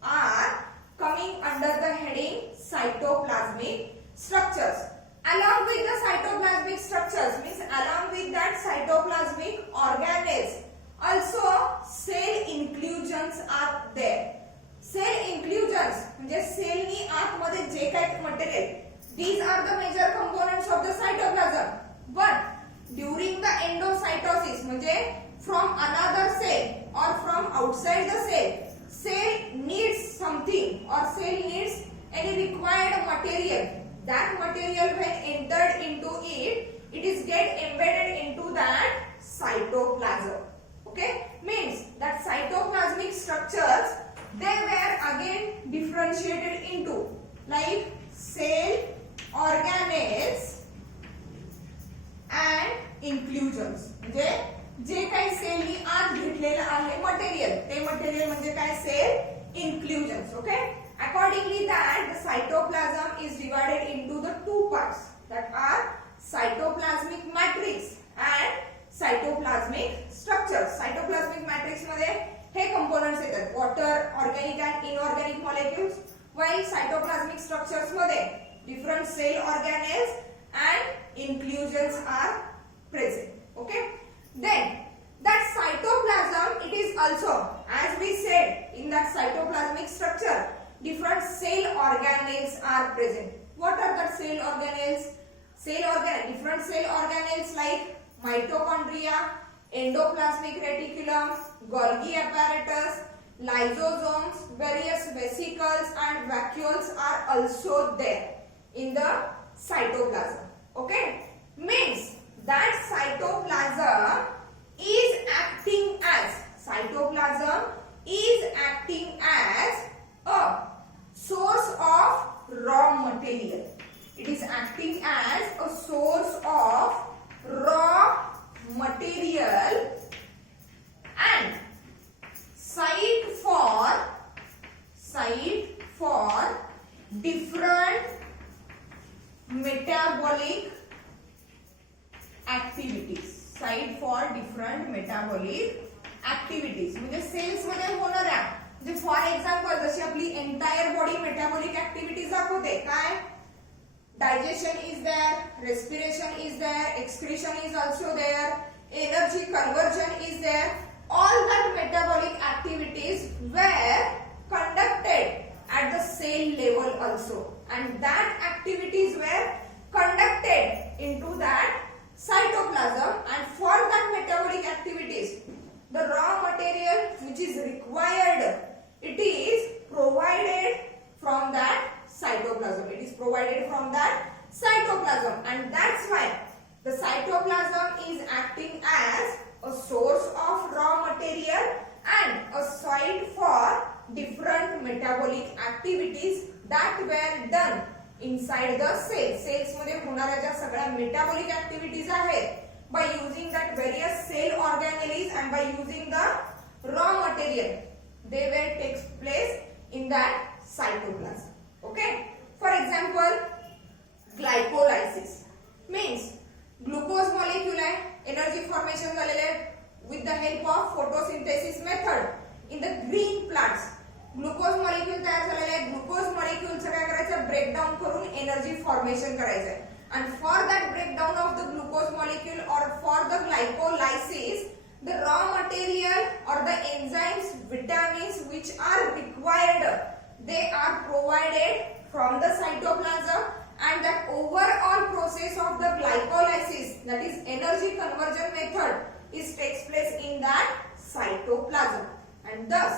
are coming under the heading cytoplasmic structures. Along with the cytoplasmic structures means along with that cytoplasmic organelles, also cell inclusions are there. Cell inclusions म्हणजे सेलनी आतमध्ये जे काही material, these are the major components of the cytoplasm. But during the endocytosis म्हणजे from another cell or from outside the cell, cell needs something or cell needs any required material. That material when entered into it, it is get embedded into that cytoplasm. Okay, means that cytoplasmic structures, they were again differentiated into like cell organelles and inclusions. म्हणजे जे काही सेलनी आत घेतलेलं आहे material, ते material म्हणजे काय, cell inclusions. Okay, accordingly that the cytoplasm is divided into the two parts, that are cytoplasmic matrix and cytoplasmic structures. cytoplasmic matrix मध्ये हे components येतात, water, organic and inorganic molecules, while cytoplasmic structures मध्ये different cell organelles and inclusions are present. Okay, then that cytoplasm, it is also, as we said, in that cytoplasmic structure different cell organelles are present. What are the cell organelles? Different cell organelles like mitochondria, endoplasmic reticulum, Golgi apparatus, lysosomes, various vesicles and vacuoles are also there in the cytoplasm. Okay, means that cytoplasm is acting as a source of raw material. It is acting as a source of raw material and site for different metabolic activities. Site for different metabolic activities. म्हणजे sales मध्ये होणाऱ्या, म्हणजे for example जशी आपली entire body metabolic activities दाखवते, काय, digestion is there, respiration is there, excretion is also there, energy conversion is there. All that metabolic activities were conducted at the cell level also, and that activities were conducted into that cytoplasm, and for that metabolic activities the raw material which is required, it is provided from that cytoplasm. It is provided from that cytoplasm, and that's why the cytoplasm is acting as a source of raw material and a site for different metabolic activities that were done inside the cells. Cells मध्ये होणाऱ्या ज्या सगळ्या metabolic activities आहेत, by using that various cell organelles and by using the raw material, they will take place in that cytoplasm. Okay, for example, glycolysis means glucose molecule आहे, energy formation झालेले आहे with the help of photosynthesis method in the green plants. Glucose molecule तयार झालेले आहे, glucose मॉलिक्यूलचं काय करायचं, breakdown करून energy formation करायचं आहे, and for that breakdown of the glucose molecule or for the glycolysis, the raw material or the enzymes, vitamins which are required, they are provided from the cytoplasm, and that overall process of the glycolysis, that is energy conversion method, is takes place in that cytoplasm, and thus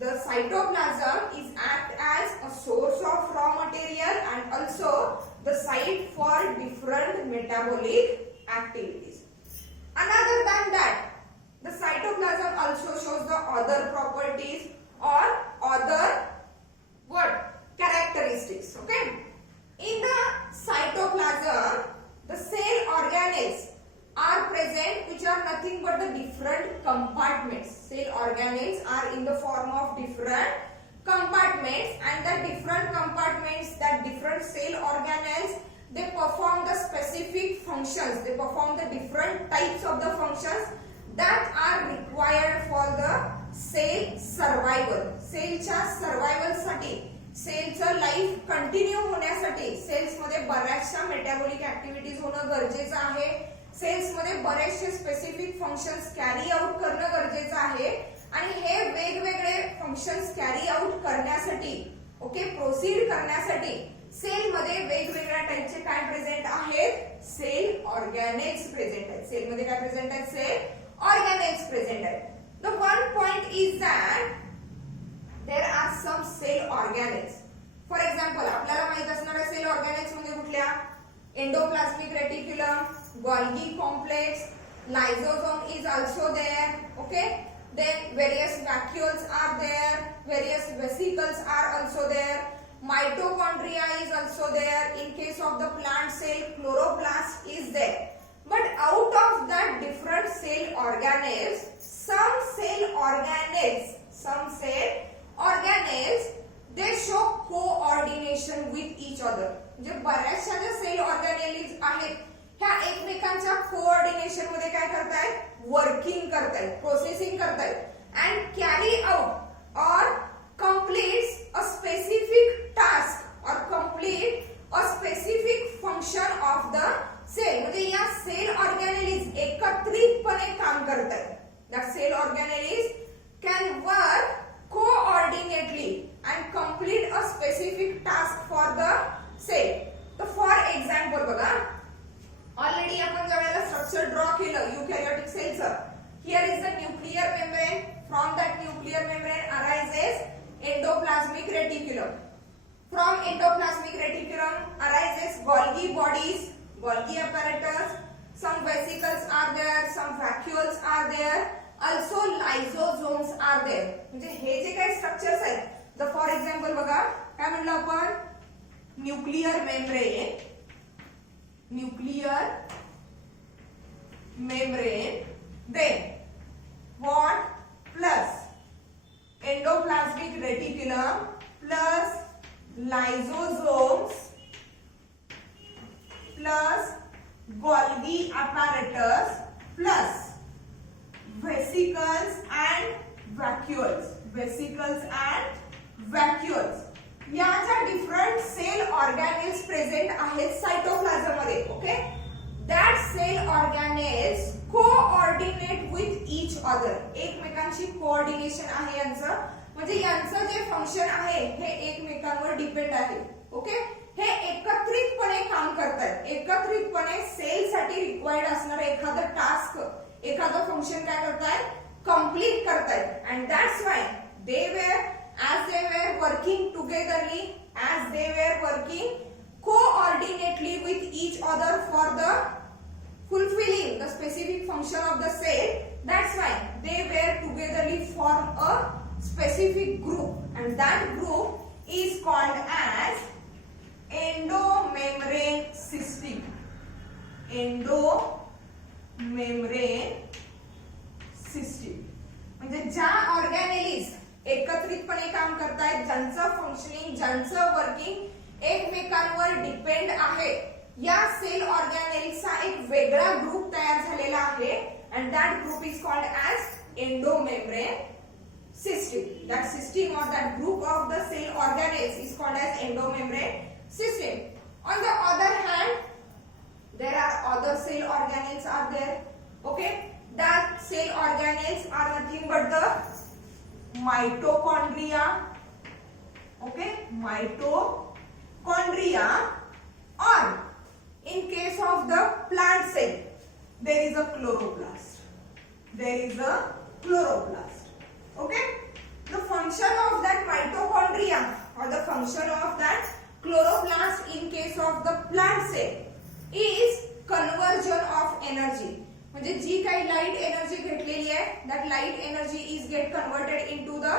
the cytoplasm is act as a source of raw material and also the site for different metabolic activities. Other than that, the cytoplasm also shows the other properties or other what characteristics. Okay, in the cytoplasm the cell organelles are present, which are nothing but the different compartments. Cell organelles are in the form of different compartments, and the different compartments, that different cell organelles, they perform the specific functions, they perform the different types of the functions that are required for the cell survival. सेलच्या survival साठी, सेलचं life continue होण्यासाठी sales मध्ये बऱ्याचशा metabolic activities होणं गरजेचं आहे, sales मध्ये बरेचसे स्पेसिफिक फंक्शन्स कॅरी आउट करणं गरजेचं आहे, आणि हे वेगवेगळे फंक्शन्स कॅरी आउट करण्यासाठी, ओके, प्रोसीड करण्यासाठी सेल मध्ये वेगवेगळ्या टाइपचे काय प्रेझेंट आहेत, सेल ऑर्गॅनेल्स प्रेझेंट आहेत. सेल मध्ये काय प्रेझेंट आहेत, सेल ऑर्गॅनेल्स प्रेझेंट आहेत. The one point is that there are some cell organelles. For example आपल्याला माहित असणाऱ्या सेल ऑर्गॅनेल्स म्हणजे कुठल्या, endoplasmic reticulum, Golgi complex, lysosome is also there. Okay, then various vacuoles are there, various vesicles are also there, mitochondria is also there. In case of the plant cell, chloroplast is there. But out of that different cell organelles, some cell organelles they show coordination with each other. जे बऱ्याचशा ज्या cell ऑर्गॅनेल्स आहेत ह्या एकमेकांच्या coordination मध्ये काय करतायत, working करतायत, processing करतायत अँड कॅरी आउट और completes a specific task or complete a specific function of the cell. म्हणजे या सेल ऑर्गॅनेल्स एकत्रितपणे काम करतात. That cell organelles can work coordinately and complete a specific task for the cell. So for example बघा, already आपण ज्यावेळेला structure draw केलं युकॅरियोटिक सेलचं, here is the nuclear membrane. From that nuclear membrane arises endoplasmic reticulum. From endoplasmic reticulum arises Golgi bodies, Golgi apparatus. Some vesicles are there, some vacuoles are there. Also lysosomes are there. म्हणजे हे जे काही structures आहेत, the for example बघा काय म्हणलं आपण, nuclear membrane, then what plus endoplasmic reticulum plus lysosomes plus Golgi apparatus plus vesicles and vacuoles. या ज्या different cell organelles present आहेत सायटोप्लाझम मध्ये. Okay, that cell organelles coordinate with each other. एकमेकांची coordination आहे यांचं, म्हणजे यांचं जे फंक्शन आहे हे एकमेकांवर डिपेंड आहे. ओके, हे एकत्रितपणे काम करतात. एकत्रितपणे सेल साठी रिक्वायर्ड असणारे एखादं टास्क, एखादं फंक्शन काय करतायत, कंप्लीट करतायत. And that's why as they were working togetherly, as they were working coordinately with each other for the fulfilling the specific function of the cell, that's why they were togetherly form a specific group, and that group is called as endomembrane system. Endomembrane system म्हणजे ज्या ऑर्गॅनेल्स एकत्रितपणे काम करतायत, ज्यांचं functioning, ज्यांचं working एकमेकांवर depend आहे, या सेल ऑर्गॅनेल्सचा एक वेगळा ग्रुप तयार झालेला आहे. And that group is called as endomembrane system. That system or that group of the cell organelles is called as endomembrane system. On the other hand, there are other cell organelles are there. Okay, that cell organelles are nothing but the mitochondria. Okay, mitochondria, or in case of the plant cell there is a chloroplast. Okay, the function of that mitochondria or the function of that chloroplast in case of the plant cell is conversion of energy. म्हणजे जी काही light energy घेतलेली आहे, that light energy is get converted into the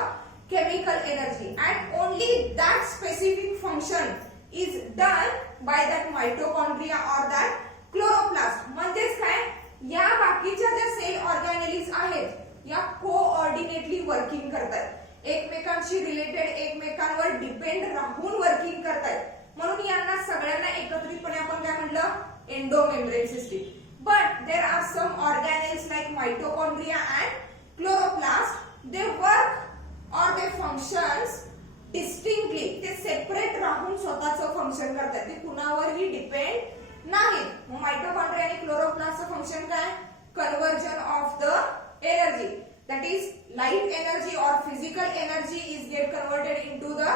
chemical energy, and only that specific function is done by that mitochondria or that chloroplast. म्हणजेच काय, या बाकीच्या ज्या cell ऑर्गॅनेल्स आहेत या कोऑर्डिनेटली वर्किंग करतात, एकमेकांशी रिलेटेड, एकमेकांवर डिपेंड राहून वर्किंग करतात. म्हणून यांना सगळ्यांना एकत्रितपणे आपण काय म्हटलं, endomembrane system. But there are some organelles like mitochondria and chloroplast. They work or they functions distinctly. ते सेपरेट राहून स्वतःचं फंक्शन करतात, ते कुणावरही डिपेंड नाहीत. माइटोकॉन्ड्रिया आणि क्लोरोप्लास्टचं फंक्शन काय, conversion of the energy, that is light energy or physical energy is get converted into the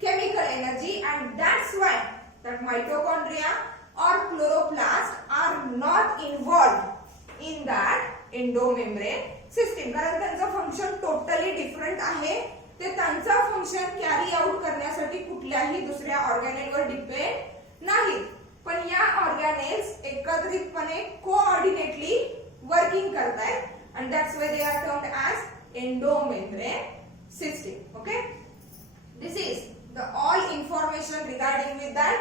chemical energy, and that's why that mitochondria or chloroplast are not involved in that endomembrane system. कारण त्यांचं function totally different आहे. ते त्यांचा function carry out करण्यासाठी कुठल्याही दुसऱ्या ऑर्गॅनेलवर depend नाहीत. पण या ऑर्गॅनेल्स एकत्रितपणे कोऑर्डिनेटली वर्किंग करतायत and that's why they are termed as endomembrane system. Okay, this is the all information regarding with that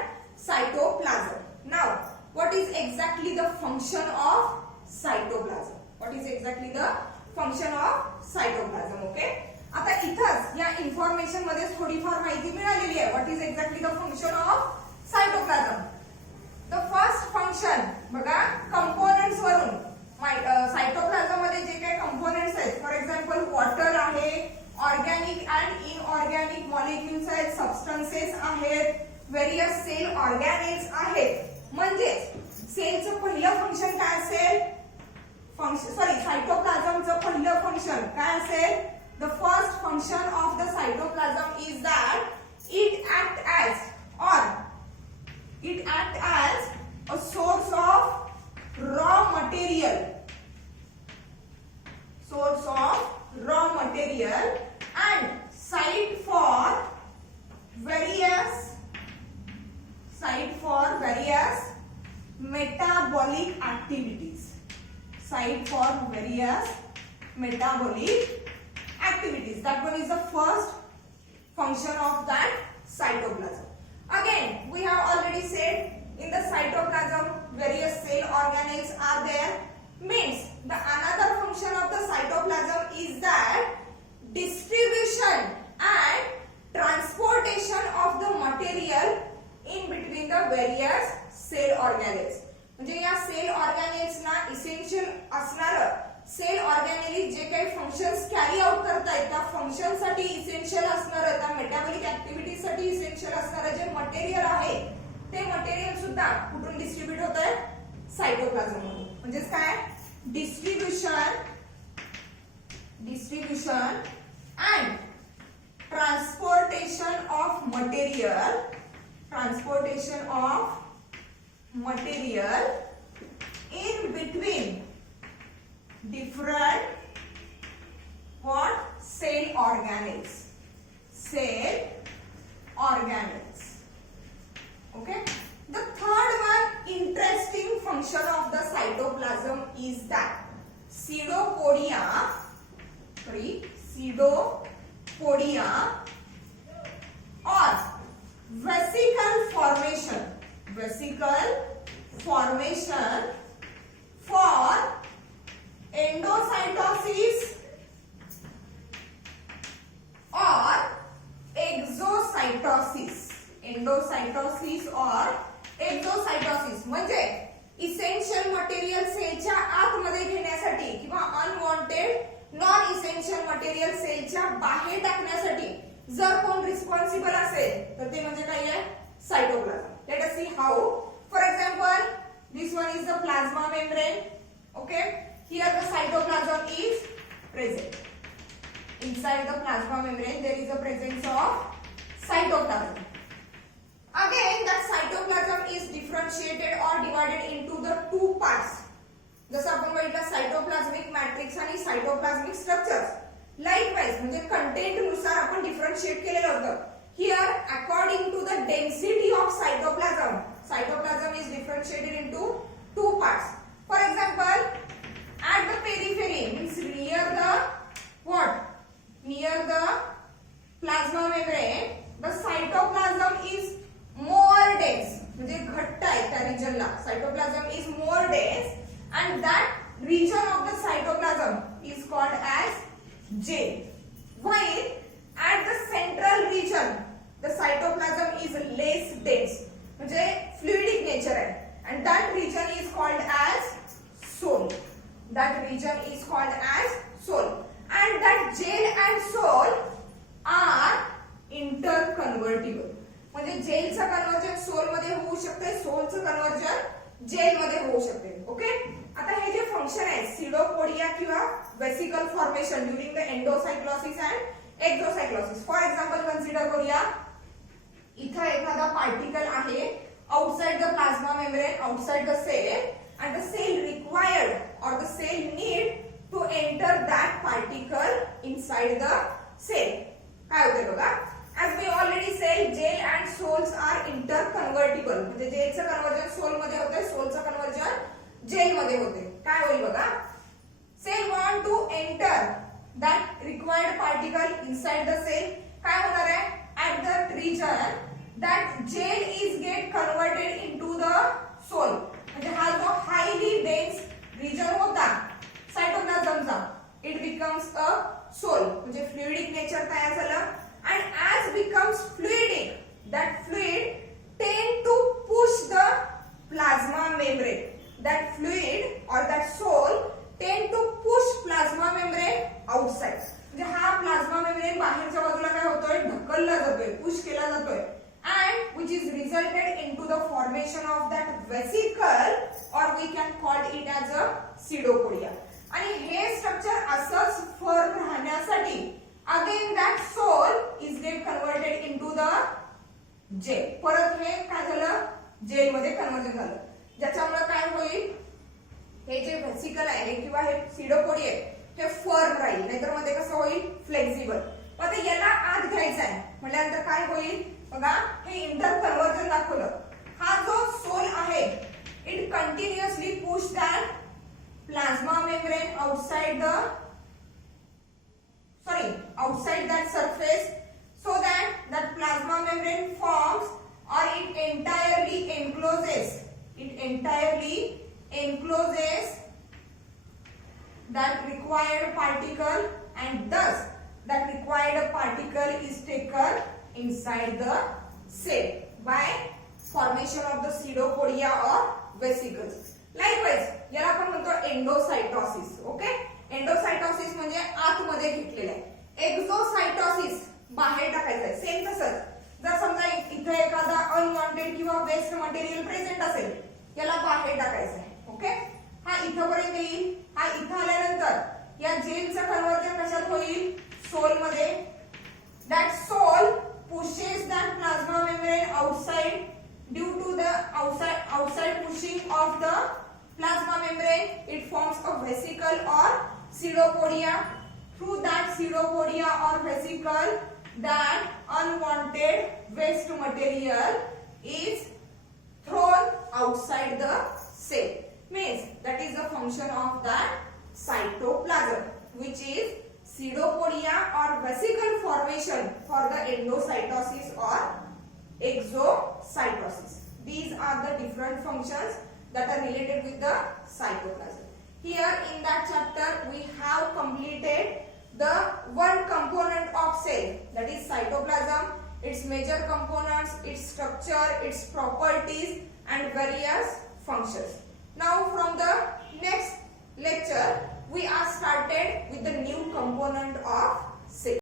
cytoplasm. Now what is exactly the function of cytoplasm? What is exactly the function of cytoplasm? Okay, आता इथंच या information मध्ये थोडीफार माहिती मिळालेली आहे. What is exactly the function of cytoplasm. The first function बघा components वरून सायटोप्लाझम मध्ये जे काही कंपोनेंट्स आहेत, फॉर एक्झाम्पल वॉटर आहे, ऑर्गॅनिक अँड इनऑर्गॅनिक मॉलिक्युल्स आहेत, सबस्टन्सेस आहेत, व्हेरियस सेल ऑर्गॅनेल्स आहेत. म्हणजे सेलचं पहिलं फंक्शन काय असेल, सायटोप्लाझमचं पहिलं फंक्शन काय असेल. The first function of the cytoplasm is that it act as a source of raw material and site for various metabolic activities. That one is the first function of that cytoplasm. Again, we have already said in the cytoplasm various cell organelles are there. Means the another function of the cytoplasm is that distribution and transportation of the material in between the various cell organelles. म्हणजे या cell ऑर्गॅनेल्स ना essential असणारं cell ऑर्गॅनेली जे काही functions carry out करतायत त्या function साठी essential असणारं, त्या मेटाबॉलिक ऍक्टिव्हिटीज साठी इसेन्शियल असणारं जे मटेरियल आहे ते मटेरियल सुद्धा कुठून डिस्ट्रीब्यूट होत आहे, सायटोप्लाझम मधून. म्हणजे काय, distribution and transportation of material in between different cell organelles. Okay, the third one interesting function of the cytoplasm is that pseudopodia or vesicle formation for endocytosis or exocytosis. म्हणजे essential material सेलच्या आतमध्ये घेण्यासाठी किंवा unwanted non essential material सेलच्या बाहेर टाकण्यासाठी जर कोण रिस्पॉन्सिबल असेल तर ते म्हणजे काय आहे, cytoplasm. Let us see how. For example, this one is the plasma membrane. Okay, here the cytoplasm is present. Inside the plasma membrane there is a presence of cytoplasm. Again, that cytoplasm is differentiated or divided into the two parts. जसं आपण बघितलं सायटोप्लाझ्मिक matrix आणि सायटोप्लाझ्मिक structures. Likewise म्हणजे content नुसार आपण differentiate केलेलं होतं. Here, according to the density of cytoplasm is differentiated into two parts. For example, at the periphery means near the plasma membrane, the cytoplasm is more dense. म्हणजे घट्ट आहे त्या रिजनला. Cytoplasm is more dense and that region of the cytoplasm is called as gel. While at the central region the cytoplasm is less dense. म्हणजे fluidic nature आहे and that region is called as soul. And that gel and soul are interconvertible. म्हणजे जेलचं conversion soul मध्ये होऊ शकते, सोलचं conversion jail मध्ये होऊ शकते. Okay, आता हे जे फंक्शन आहे सिडोपोडिया किंवा vesicle formation during the endocytosis and exocytosis. For example consider करूया, इथं एखादा पार्टिकल आहे outside the plasma membrane, outside the cell, and the cell required or the cell need to enter that particle inside the cell. काय होते बघा, as we already said, gel and sols are interconvertible. म्हणजे जेलचं conversion soul मध्ये होते, सोलचं conversion jail मध्ये होते. काय होईल बघा, want to enter that required particle inside the cell, काय होणार आहे? At that region, that gel is get converted into the soul. म्हणजे हा जो highly dense region होता सायटोप्लाझमचा, it becomes a soul. म्हणजे fluidic nature तयार झालं, and as becomes fluidic, that fluid tend to push the plasma membrane. That fluid or that soul tend to push plasma membrane outside. म्हणजे हा plasma membrane बाहेरच्या बाजूला काय होतोय? ढकलला जातोय, पुश केला जातोय, and which is resulted into the formation of that vesicle, or we can call it as a pseudopodia. आणि हे स्ट्रक्चर असंच फर्म राहण्यासाठी again that sol is get converted into the gel. परत हे काय झालं? जेल मध्ये कन्वर्जन झालं, ज्याच्यामुळे काय होईल? हे जे व्हेसिकल आहे किंवा हे सिडोपोडिया आहे हे फर्म राहील, नाहीतर मध्ये कसं होईल? फ्लेक्झिबल. मग आता याला आत घ्यायचं आहे म्हटल्यानंतर काय होईल? बघा, हे इंटर कन्वर्जन दाखवलं. हा जो सोल आहे it continuously push that plasma membrane outside that surface, so that plasma membrane forms, or it entirely encloses that required particle, and thus that required particle is taken inside the cell by formation of the pseudopodia or vesicles. Likewise, याला आपण म्हणतो endocytosis. Okay, endocytosis म्हणजे आतमध्ये घेतलेलं आहे. एक्झोसाइटोसिस बाहेर टाकायचं आहे. सेम तसंच जर समजा इथे एखादा अनवॉन्टेड किंवा वेस्ट मटेरियल प्रेझेंट असेल, याला बाहेर टाकायचं आहे. ओके, हा इथपर्यंत येईल, हा इथं आल्यानंतर या जेलचं कन्वर्जन कशात होईल? सोल मध्ये. That sol pushes that plasma membrane outside. Due to the outside pushing of the plasma membrane, it forms a vesicle or pseudopodia. Through that pseudopodia or vesicle, that unwanted waste material is thrown outside the cell. Means that is the function of that cytoplasm, which is pseudopodia or vesicle formation for the endocytosis or exocytosis. These are the different functions that are related with the cytoplasm. Here in that chapter we have completed the one component of cell, that is cytoplasm, its major components, its structure, its properties and various functions. Now from the next lecture we are started with the new component of cell.